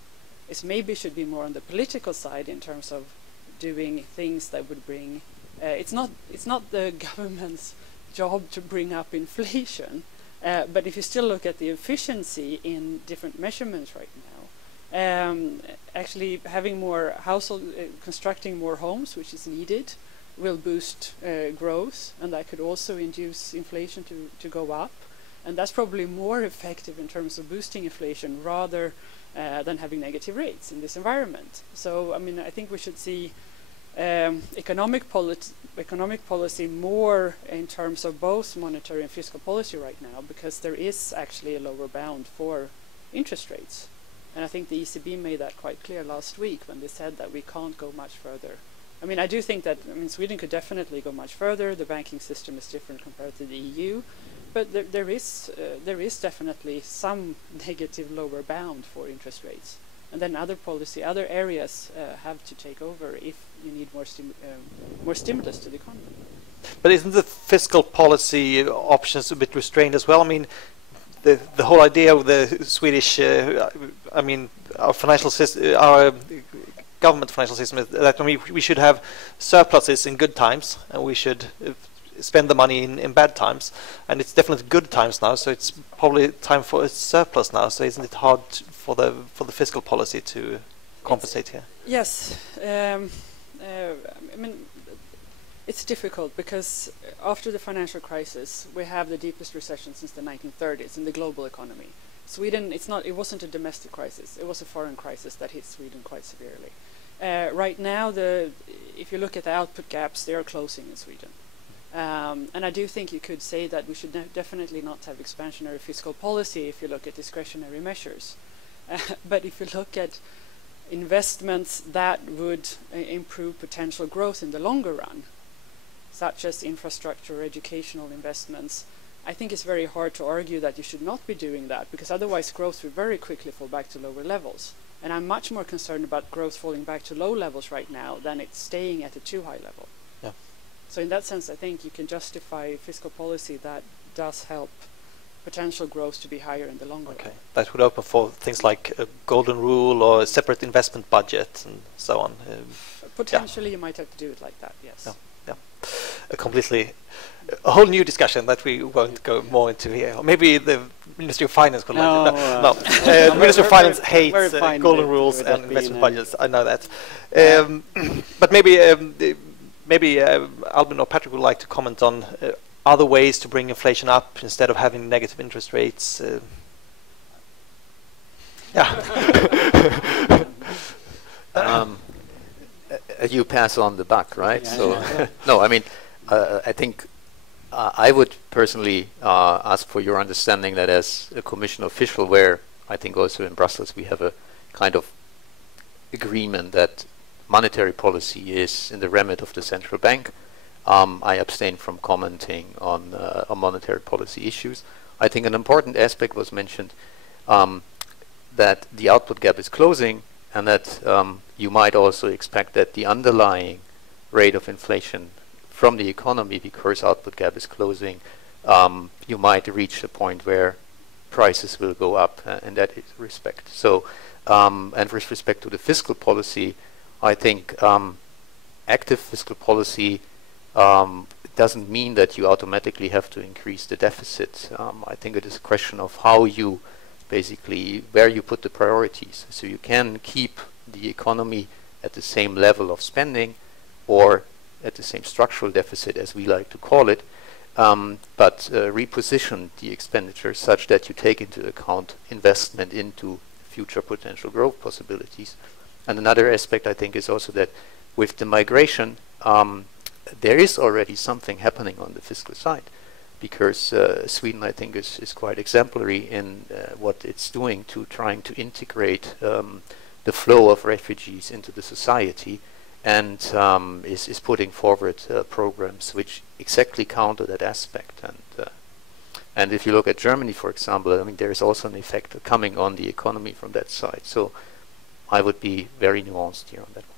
it maybe should be more on the political side in terms of doing things that would bring. It's not the government's job to bring up inflation, but if you still look at the efficiency in different measurements right now, actually having more constructing more homes, which is needed, will boost growth, and that could also induce inflation to go up. And that's probably more effective in terms of boosting inflation rather than having negative rates in this environment. So, I mean, I think we should see economic policy more in terms of both monetary and fiscal policy right now, because there is actually a lower bound for interest rates. And I think the ECB made that quite clear last week when they said that we can't go much further. I mean, I do think that, Sweden could definitely go much further. The banking system is different compared to the EU. But there is definitely some negative lower bound for interest rates, and then other areas have to take over if you need more stimulus to the economy. But isn't the fiscal policy options a bit restrained as well? I mean, the whole idea of the Swedish, our financial system, our government financial system is that we should have surpluses in good times, and we should spend the money in bad times, and it's definitely good times now, so it's probably time for a surplus now. So isn't it hard for the fiscal policy to compensate here? Yes, it's difficult because after the financial crisis we have the deepest recession since the 1930s in the global economy. Sweden, it wasn't a domestic crisis, it was a foreign crisis that hit Sweden quite severely. Right now, if you look at the output gaps, they are closing in Sweden. And I do think you could say that we should definitely not have expansionary fiscal policy if you look at discretionary measures. But if you look at investments that would improve potential growth in the longer run, such as infrastructure, educational investments, I think it's very hard to argue that you should not be doing that, because otherwise growth will very quickly fall back to lower levels. And I'm much more concerned about growth falling back to low levels right now than it's staying at a too high level. Yeah. So in that sense, I think you can justify fiscal policy that does help potential growth to be higher in the long run. Okay, that would open for things like a golden rule or a separate investment budget and so on. Potentially, you might have to do it like that. Yes. Yeah. A whole new discussion that we won't go more into here. Or maybe the Ministry of Finance could like it. No. The Ministry of Finance hates golden rules and investment budgets. I know that. But maybe Albin or Patrick would like to comment on other ways to bring inflation up instead of having negative interest rates. You pass on the buck, right? Yeah, so yeah. no, I mean, I think I would personally ask for your understanding that as a Commission official, where I think also in Brussels we have a kind of agreement that monetary policy is in the remit of the central bank. I abstain from commenting on monetary policy issues. I think an important aspect was mentioned that the output gap is closing, and that you might also expect that the underlying rate of inflation from the economy, because output gap is closing, you might reach a point where prices will go up in that respect. So, and with respect to the fiscal policy, I think active fiscal policy doesn't mean that you automatically have to increase the deficit. I think it is a question of how you basically, where you put the priorities. So you can keep the economy at the same level of spending or at the same structural deficit, as we like to call it, but reposition the expenditure such that you take into account investment into future potential growth possibilities. And another aspect, I think, is also that with the migration, there is already something happening on the fiscal side, because Sweden, I think, is quite exemplary in what it's doing to trying to integrate the flow of refugees into the society, and is putting forward programs which exactly counter that aspect. And if you look at Germany, for example, I mean, there is also an effect coming on the economy from that side. So I would be very nuanced here on that one.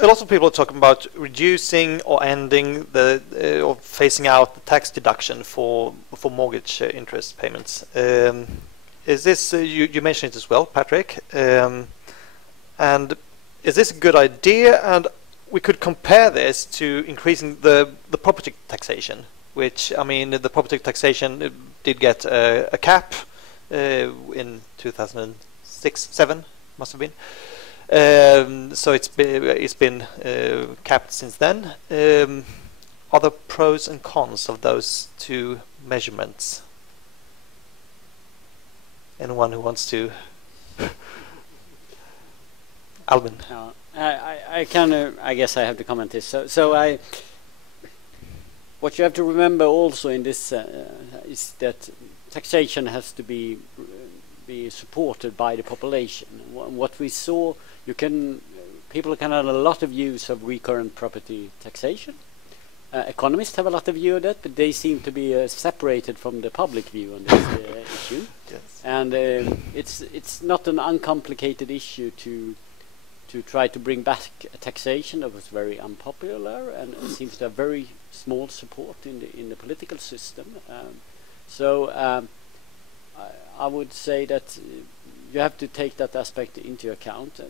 A lot of people are talking about reducing or ending the or phasing out the tax deduction for mortgage interest payments. Is this you mentioned it as well, Patrick? And is this a good idea? And we could compare this to increasing the property taxation, which, I mean, the property taxation did get a cap in 2006-07, must have been. So it's been capped since then. Are there pros and cons of those two measurements? Anyone who wants to? Albin. I can. I guess I have to comment this. So what you have to remember also in this is that taxation has to be supported by the population. What we saw, people can have a lot of use of recurrent property taxation. Economists have a lot of view of that, but they seem to be separated from the public view on this issue. Yes. And it's not an uncomplicated issue to try to bring back a taxation that was very unpopular and seems to have very small support in the political system. I would say that you have to take that aspect into account,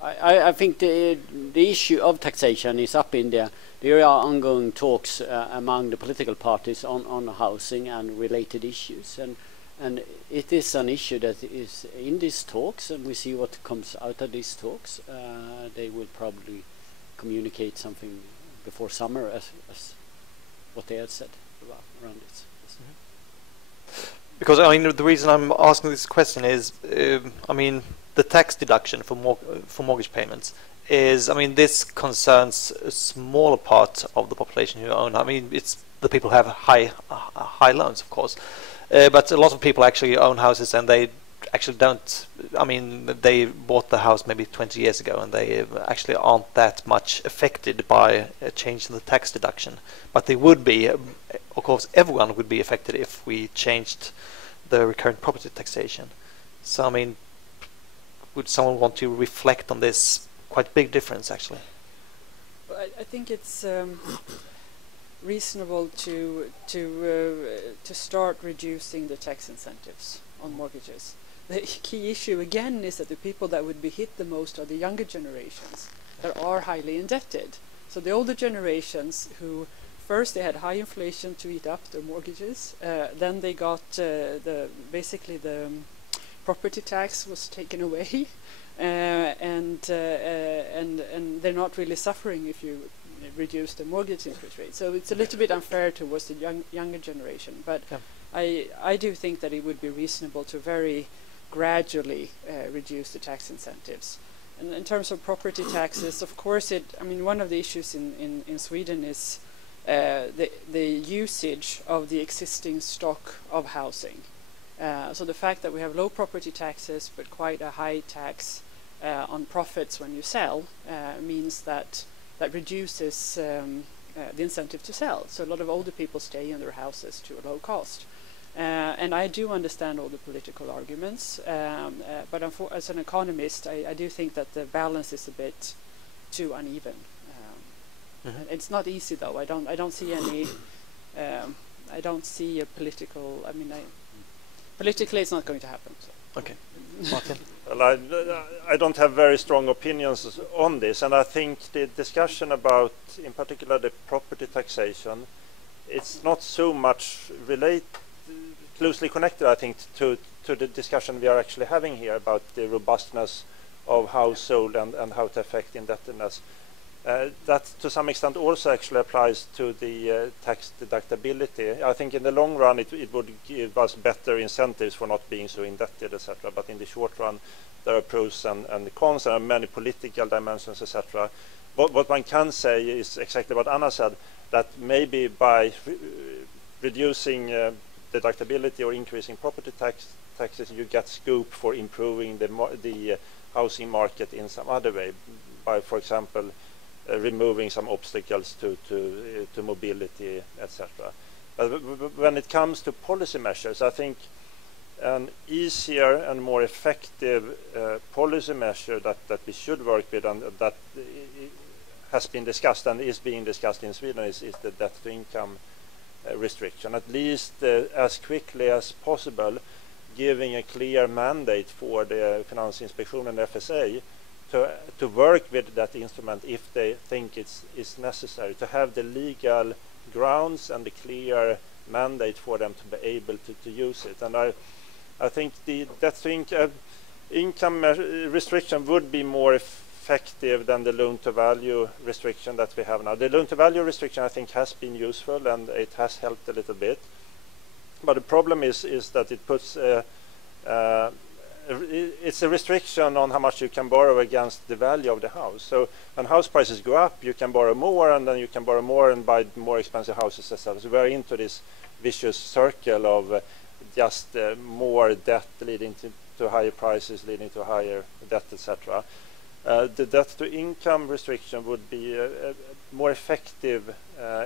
I think the issue of taxation is up in there. There are ongoing talks among the political parties on housing and related issues, and it is an issue that is in these talks, and we see what comes out of these talks. They will probably communicate something before summer as what they had said around this. Because, I mean, the reason I'm asking this question is, I mean, the tax deduction for mortgage payments is, I mean, this concerns a smaller part of the population who own. I mean, it's the people who have high loans, of course, but a lot of people actually own houses and they actually don't. I mean, they bought the house maybe 20 years ago, and they actually aren't that much affected by a change in the tax deduction. But they would be, of course, everyone would be affected if we changed the recurrent property taxation. So, I mean, would someone want to reflect on this quite big difference, actually? Well, I think it's reasonable to start reducing the tax incentives on mortgages. The key issue again is that the people that would be hit the most are the younger generations that are highly indebted. So the older generations who first they had high inflation to eat up their mortgages, then they got basically the property tax was taken away, and they're not really suffering if you reduce the mortgage interest rate. So it's a little bit unfair towards the younger generation. But yeah. I do think that it would be reasonable to very gradually reduce the tax incentives. And in terms of property taxes, of course, I mean, one of the issues in Sweden is the usage of the existing stock of housing. So the fact that we have low property taxes but quite a high tax on profits when you sell means that reduces the incentive to sell. So a lot of older people stay in their houses to a low cost. And I do understand all the political arguments, but as an economist, I do think that the balance is a bit too uneven. It's not easy, though. I don't see any. I don't see a political. I mean, politically, it's not going to happen. So. Okay, Martin. Well, I don't have very strong opinions on this, and I think the discussion about, in particular, the property taxation, it's not so much closely connected, I think, to the discussion we are actually having here about the robustness of household and how to affect indebtedness. That, to some extent, also actually applies to the tax deductibility. I think in the long run it would give us better incentives for not being so indebted, etc. But in the short run, there are pros and cons, and many political dimensions, etc. What one can say is exactly what Anna said, that maybe by reducing deductibility or increasing property taxes, you get scope for improving the housing market in some other way, by, for example, removing some obstacles to mobility, etc. But when it comes to policy measures, I think an easier and more effective policy measure that we should work with, and that has been discussed and is being discussed in Sweden, is the debt-to-income restriction. At least as quickly as possible, giving a clear mandate for the Finansinspektionen and FSA to work with that instrument if they think it's necessary, to have the legal grounds and the clear mandate for them to be able to use it. And I think the debt-to-income restriction would be more effective than the loan-to-value restriction that we have now. The loan-to-value restriction, I think, has been useful and it has helped a little bit. But the problem is that it puts it's a restriction on how much you can borrow against the value of the house. So when house prices go up, you can borrow more, and then you can borrow more and buy more expensive houses, etc. So we're into this vicious circle of just more debt leading to higher prices, leading to higher debt, etc. The debt-to-income restriction would be more effective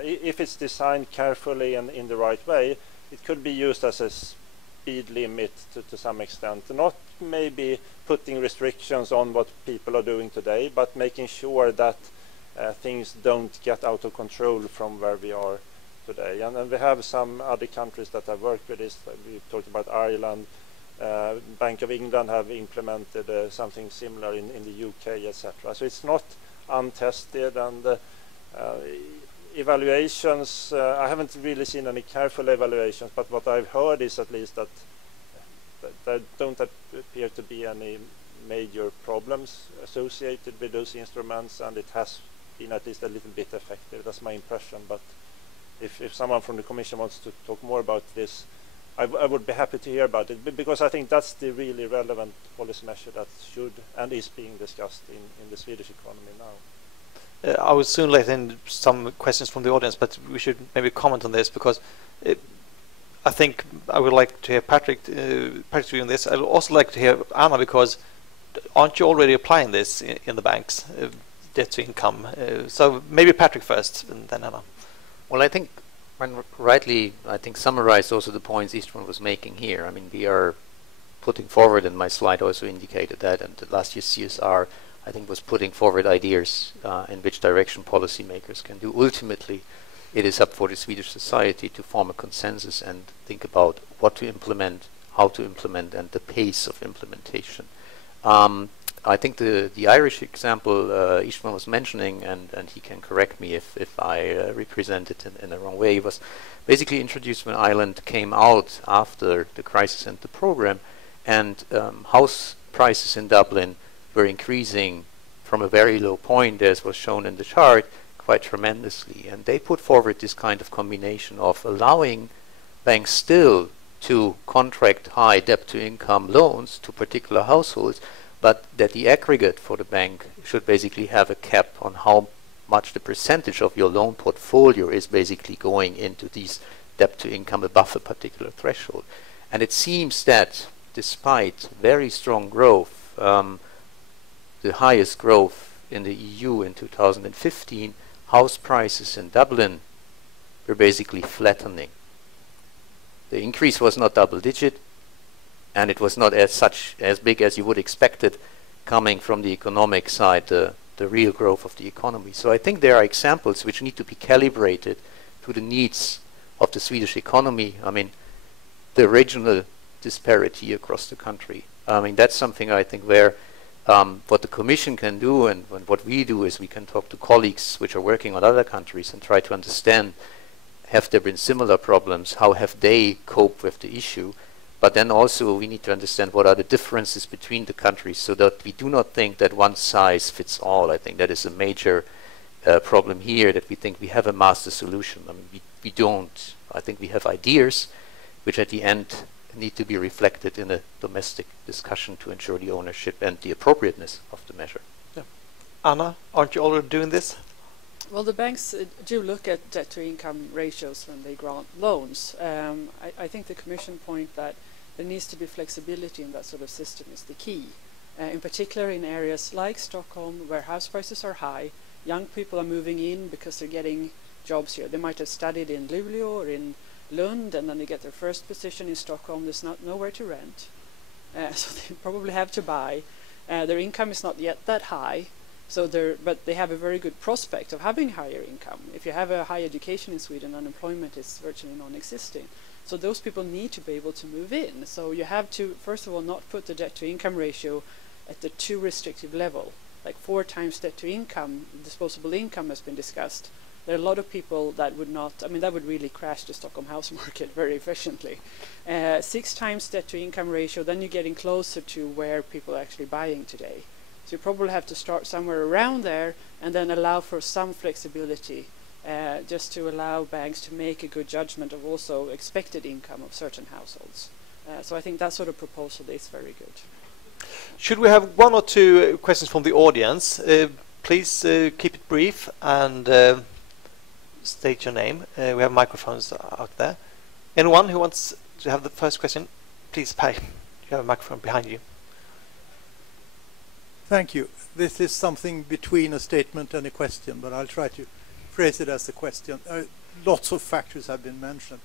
if it's designed carefully and in the right way. It could be used as a speed limit to some extent, not maybe putting restrictions on what people are doing today, but making sure that things don't get out of control from where we are today. And we have some other countries that have worked with this. We talked about Ireland. Bank of England have implemented something similar in the UK, etc. So it's not untested, and evaluations, I haven't really seen any careful evaluations, but what I've heard is at least that there don't appear to be any major problems associated with those instruments, and it has been at least a little bit effective. That's my impression, but if someone from the Commission wants to talk more about this, I would be happy to hear about it, because I think that's the really relevant policy measure that should and is being discussed in the Swedish economy now. I will soon let in some questions from the audience, but we should maybe comment on this, because I think I would like to hear Patrick's view on this. I would also like to hear Anna, because aren't you already applying this in the banks, debt to income? So maybe Patrick first, and then Anna. Well, I think rightly, I think summarized also the points Istvan was making here. I mean, we are putting forward, and my slide also indicated that, and the last year's CSR, I think, was putting forward ideas in which direction policymakers can do. Ultimately, it is up for the Swedish society to form a consensus and think about what to implement, how to implement, and the pace of implementation. I think the Irish example Istvan was mentioning, and he can correct me if I represent it in the wrong way, was basically introduced when Ireland came out after the crisis and the program, and house prices in Dublin were increasing from a very low point, as was shown in the chart, quite tremendously. And they put forward this kind of combination of allowing banks still to contract high debt-to-income loans to particular households, but that the aggregate for the bank should basically have a cap on how much the percentage of your loan portfolio is basically going into these debt-to-income above a particular threshold. And it seems that despite very strong growth, the highest growth in the EU in 2015, house prices in Dublin were basically flattening. The increase was not double-digit, and it was not as big as you would expect it coming from the economic side, the real growth of the economy. So I think there are examples which need to be calibrated to the needs of the Swedish economy. I mean, the regional disparity across the country. I mean, that's something I think where what the Commission can do, and what we do, is we can talk to colleagues which are working on other countries and try to understand, have there been similar problems, how have they coped with the issue, but then also we need to understand what are the differences between the countries, so that we do not think that one size fits all. I think that is a major problem here, that we think we have a master solution. I mean, we don't. I think we have ideas which at the end need to be reflected in a domestic discussion to ensure the ownership and the appropriateness of the measure. Yeah. Anna, aren't you already doing this? Well, the banks do look at debt-to-income ratios when they grant loans. I think the Commission point that there needs to be flexibility in that sort of system is the key. In particular in areas like Stockholm, where house prices are high, young people are moving in because they're getting jobs here. They might have studied in Luleå or in Lund, and then they get their first position in Stockholm. There's nowhere to rent, so they probably have to buy. Their income is not yet that high, but they have a very good prospect of having higher income. If you have a high education in Sweden, unemployment is virtually non-existing. So those people need to be able to move in. So you have to, first of all, not put the debt-to-income ratio at the too restrictive level, like 4 times debt-to-income, disposable income has been discussed. There are a lot of people that would not, I mean, that would really crash the Stockholm house market very efficiently. 6 times debt-to-income ratio, then you're getting closer to where people are actually buying today. So you probably have to start somewhere around there and then allow for some flexibility, just to allow banks to make a good judgment of also expected income of certain households. So I think that sort of proposal is very good. Should we have 1 or 2 questions from the audience? Please keep it brief and state your name. We have microphones out there. Anyone who wants to have the first question, please, Pai. You have a microphone behind you. Thank you. This is something between a statement and a question, but I'll try to phrase it as a question. Lots of factors have been mentioned,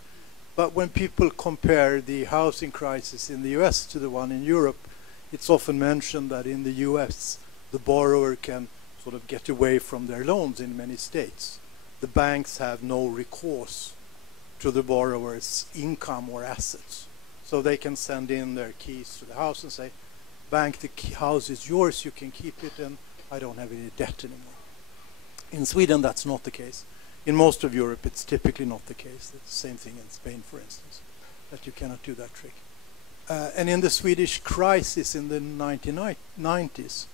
but when people compare the housing crisis in the US to the one in Europe, it's often mentioned that in the US the borrower can sort of get away from their loans in many states. The banks have no recourse to the borrower's income or assets. So they can send in their keys to the house and say, bank, the house is yours, you can keep it, and I don't have any debt anymore. In Sweden, that's not the case. In most of Europe, it's typically not the case. It's the same thing in Spain, for instance, that you cannot do that trick. And in the Swedish crisis in the 1990s,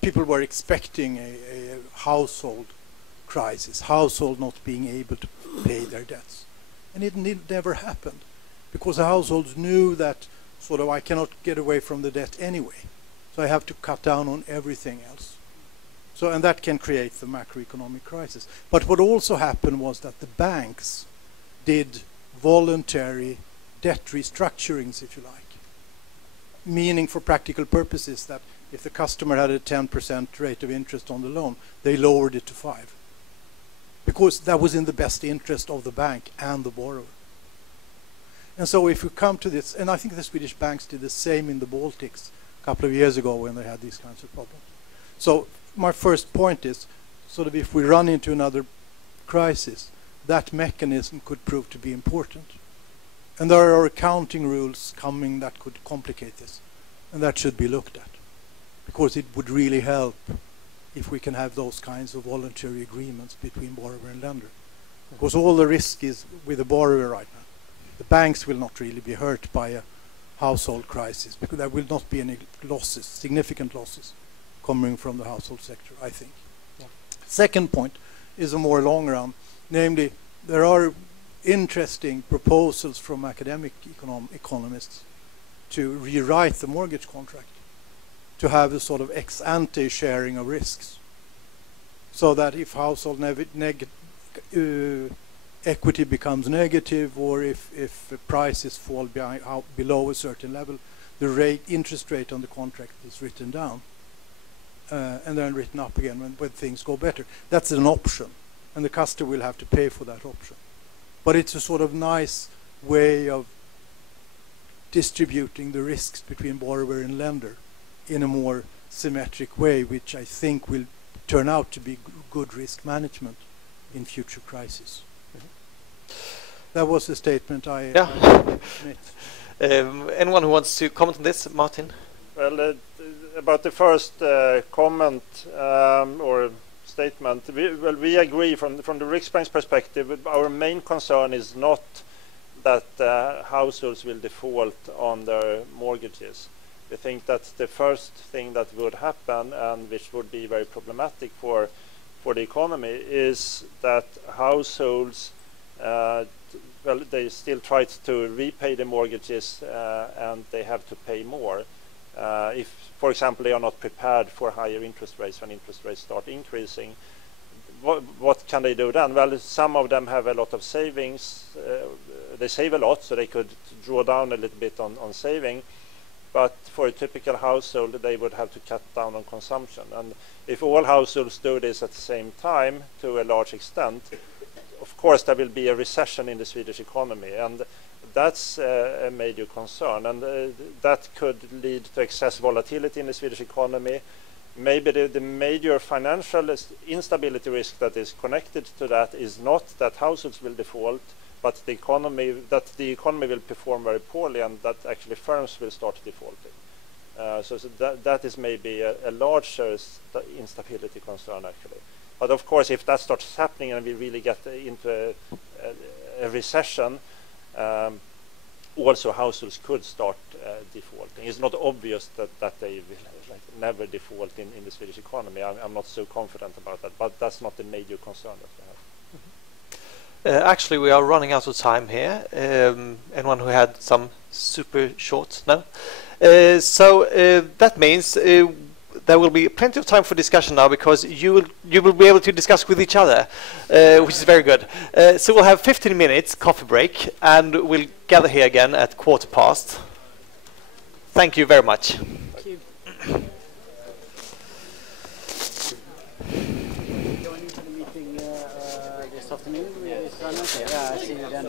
people were expecting a household crisis, household not being able to pay their debts. And it never happened, because the households knew that sort of, I cannot get away from the debt anyway, so I have to cut down on everything else. So, and that can create the macroeconomic crisis. But what also happened was that the banks did voluntary debt restructurings, if you like. Meaning, for practical purposes, that if the customer had a 10% rate of interest on the loan, they lowered it to 5%. Because that was in the best interest of the bank and the borrower. And so if we come to this, and I think the Swedish banks did the same in the Baltics a couple of years ago when they had these kinds of problems. So my first point is, sort of if we run into another crisis, that mechanism could prove to be important. And there are accounting rules coming that could complicate this, and that should be looked at, because it would really help if we can have those kinds of voluntary agreements between borrower and lender. Because all the risk is with the borrower right now. The banks will not really be hurt by a household crisis, because there will not be any losses, significant losses, coming from the household sector, I think. Yeah. Second point is a more long run, namely, there are interesting proposals from academic economists to rewrite the mortgage contract, to have a sort of ex-ante sharing of risks, so that if household equity becomes negative, or if prices fall below a certain level, the interest rate on the contract is written down and then written up again when things go better. That's an option, and the customer will have to pay for that option. But it's a sort of nice way of distributing the risks between borrower and lender in a more symmetric way, which I think will turn out to be good risk management in future crises. That was the statement I made. Anyone who wants to comment on this? Martin? Well, about the first comment or statement, we agree from the Riksbank's perspective. Our main concern is not that households will default on their mortgages. We think that the first thing that would happen, and which would be very problematic for the economy, is that households, they still try to repay the mortgages and they have to pay more. If, for example, they are not prepared for higher interest rates when interest rates start increasing, what can they do then? Well, some of them have a lot of savings. They save a lot, so they could draw down a little bit on saving. But for a typical household, they would have to cut down on consumption. And if all households do this at the same time, to a large extent, of course there will be a recession in the Swedish economy. And that's a major concern. And that could lead to excess volatility in the Swedish economy. Maybe the major financial instability risk that is connected to that is not that households will default, but the economy will perform very poorly, and that actually firms will start defaulting. So that is maybe a larger instability concern, actually. But of course, if that starts happening and we really get into a recession, also households could start defaulting. It's not obvious that they will never default in the Swedish economy. I'm not so confident about that, but that's not the major concern that we have. Actually, we are running out of time here. Anyone who had some super short? No? So that means there will be plenty of time for discussion now, because you will be able to discuss with each other, which is very good. So we'll have 15 minutes coffee break, and we'll gather here again at 15:15. Thank you very much. Thank you. Going into the meeting this afternoon with Istvan. Yeah, I see you then.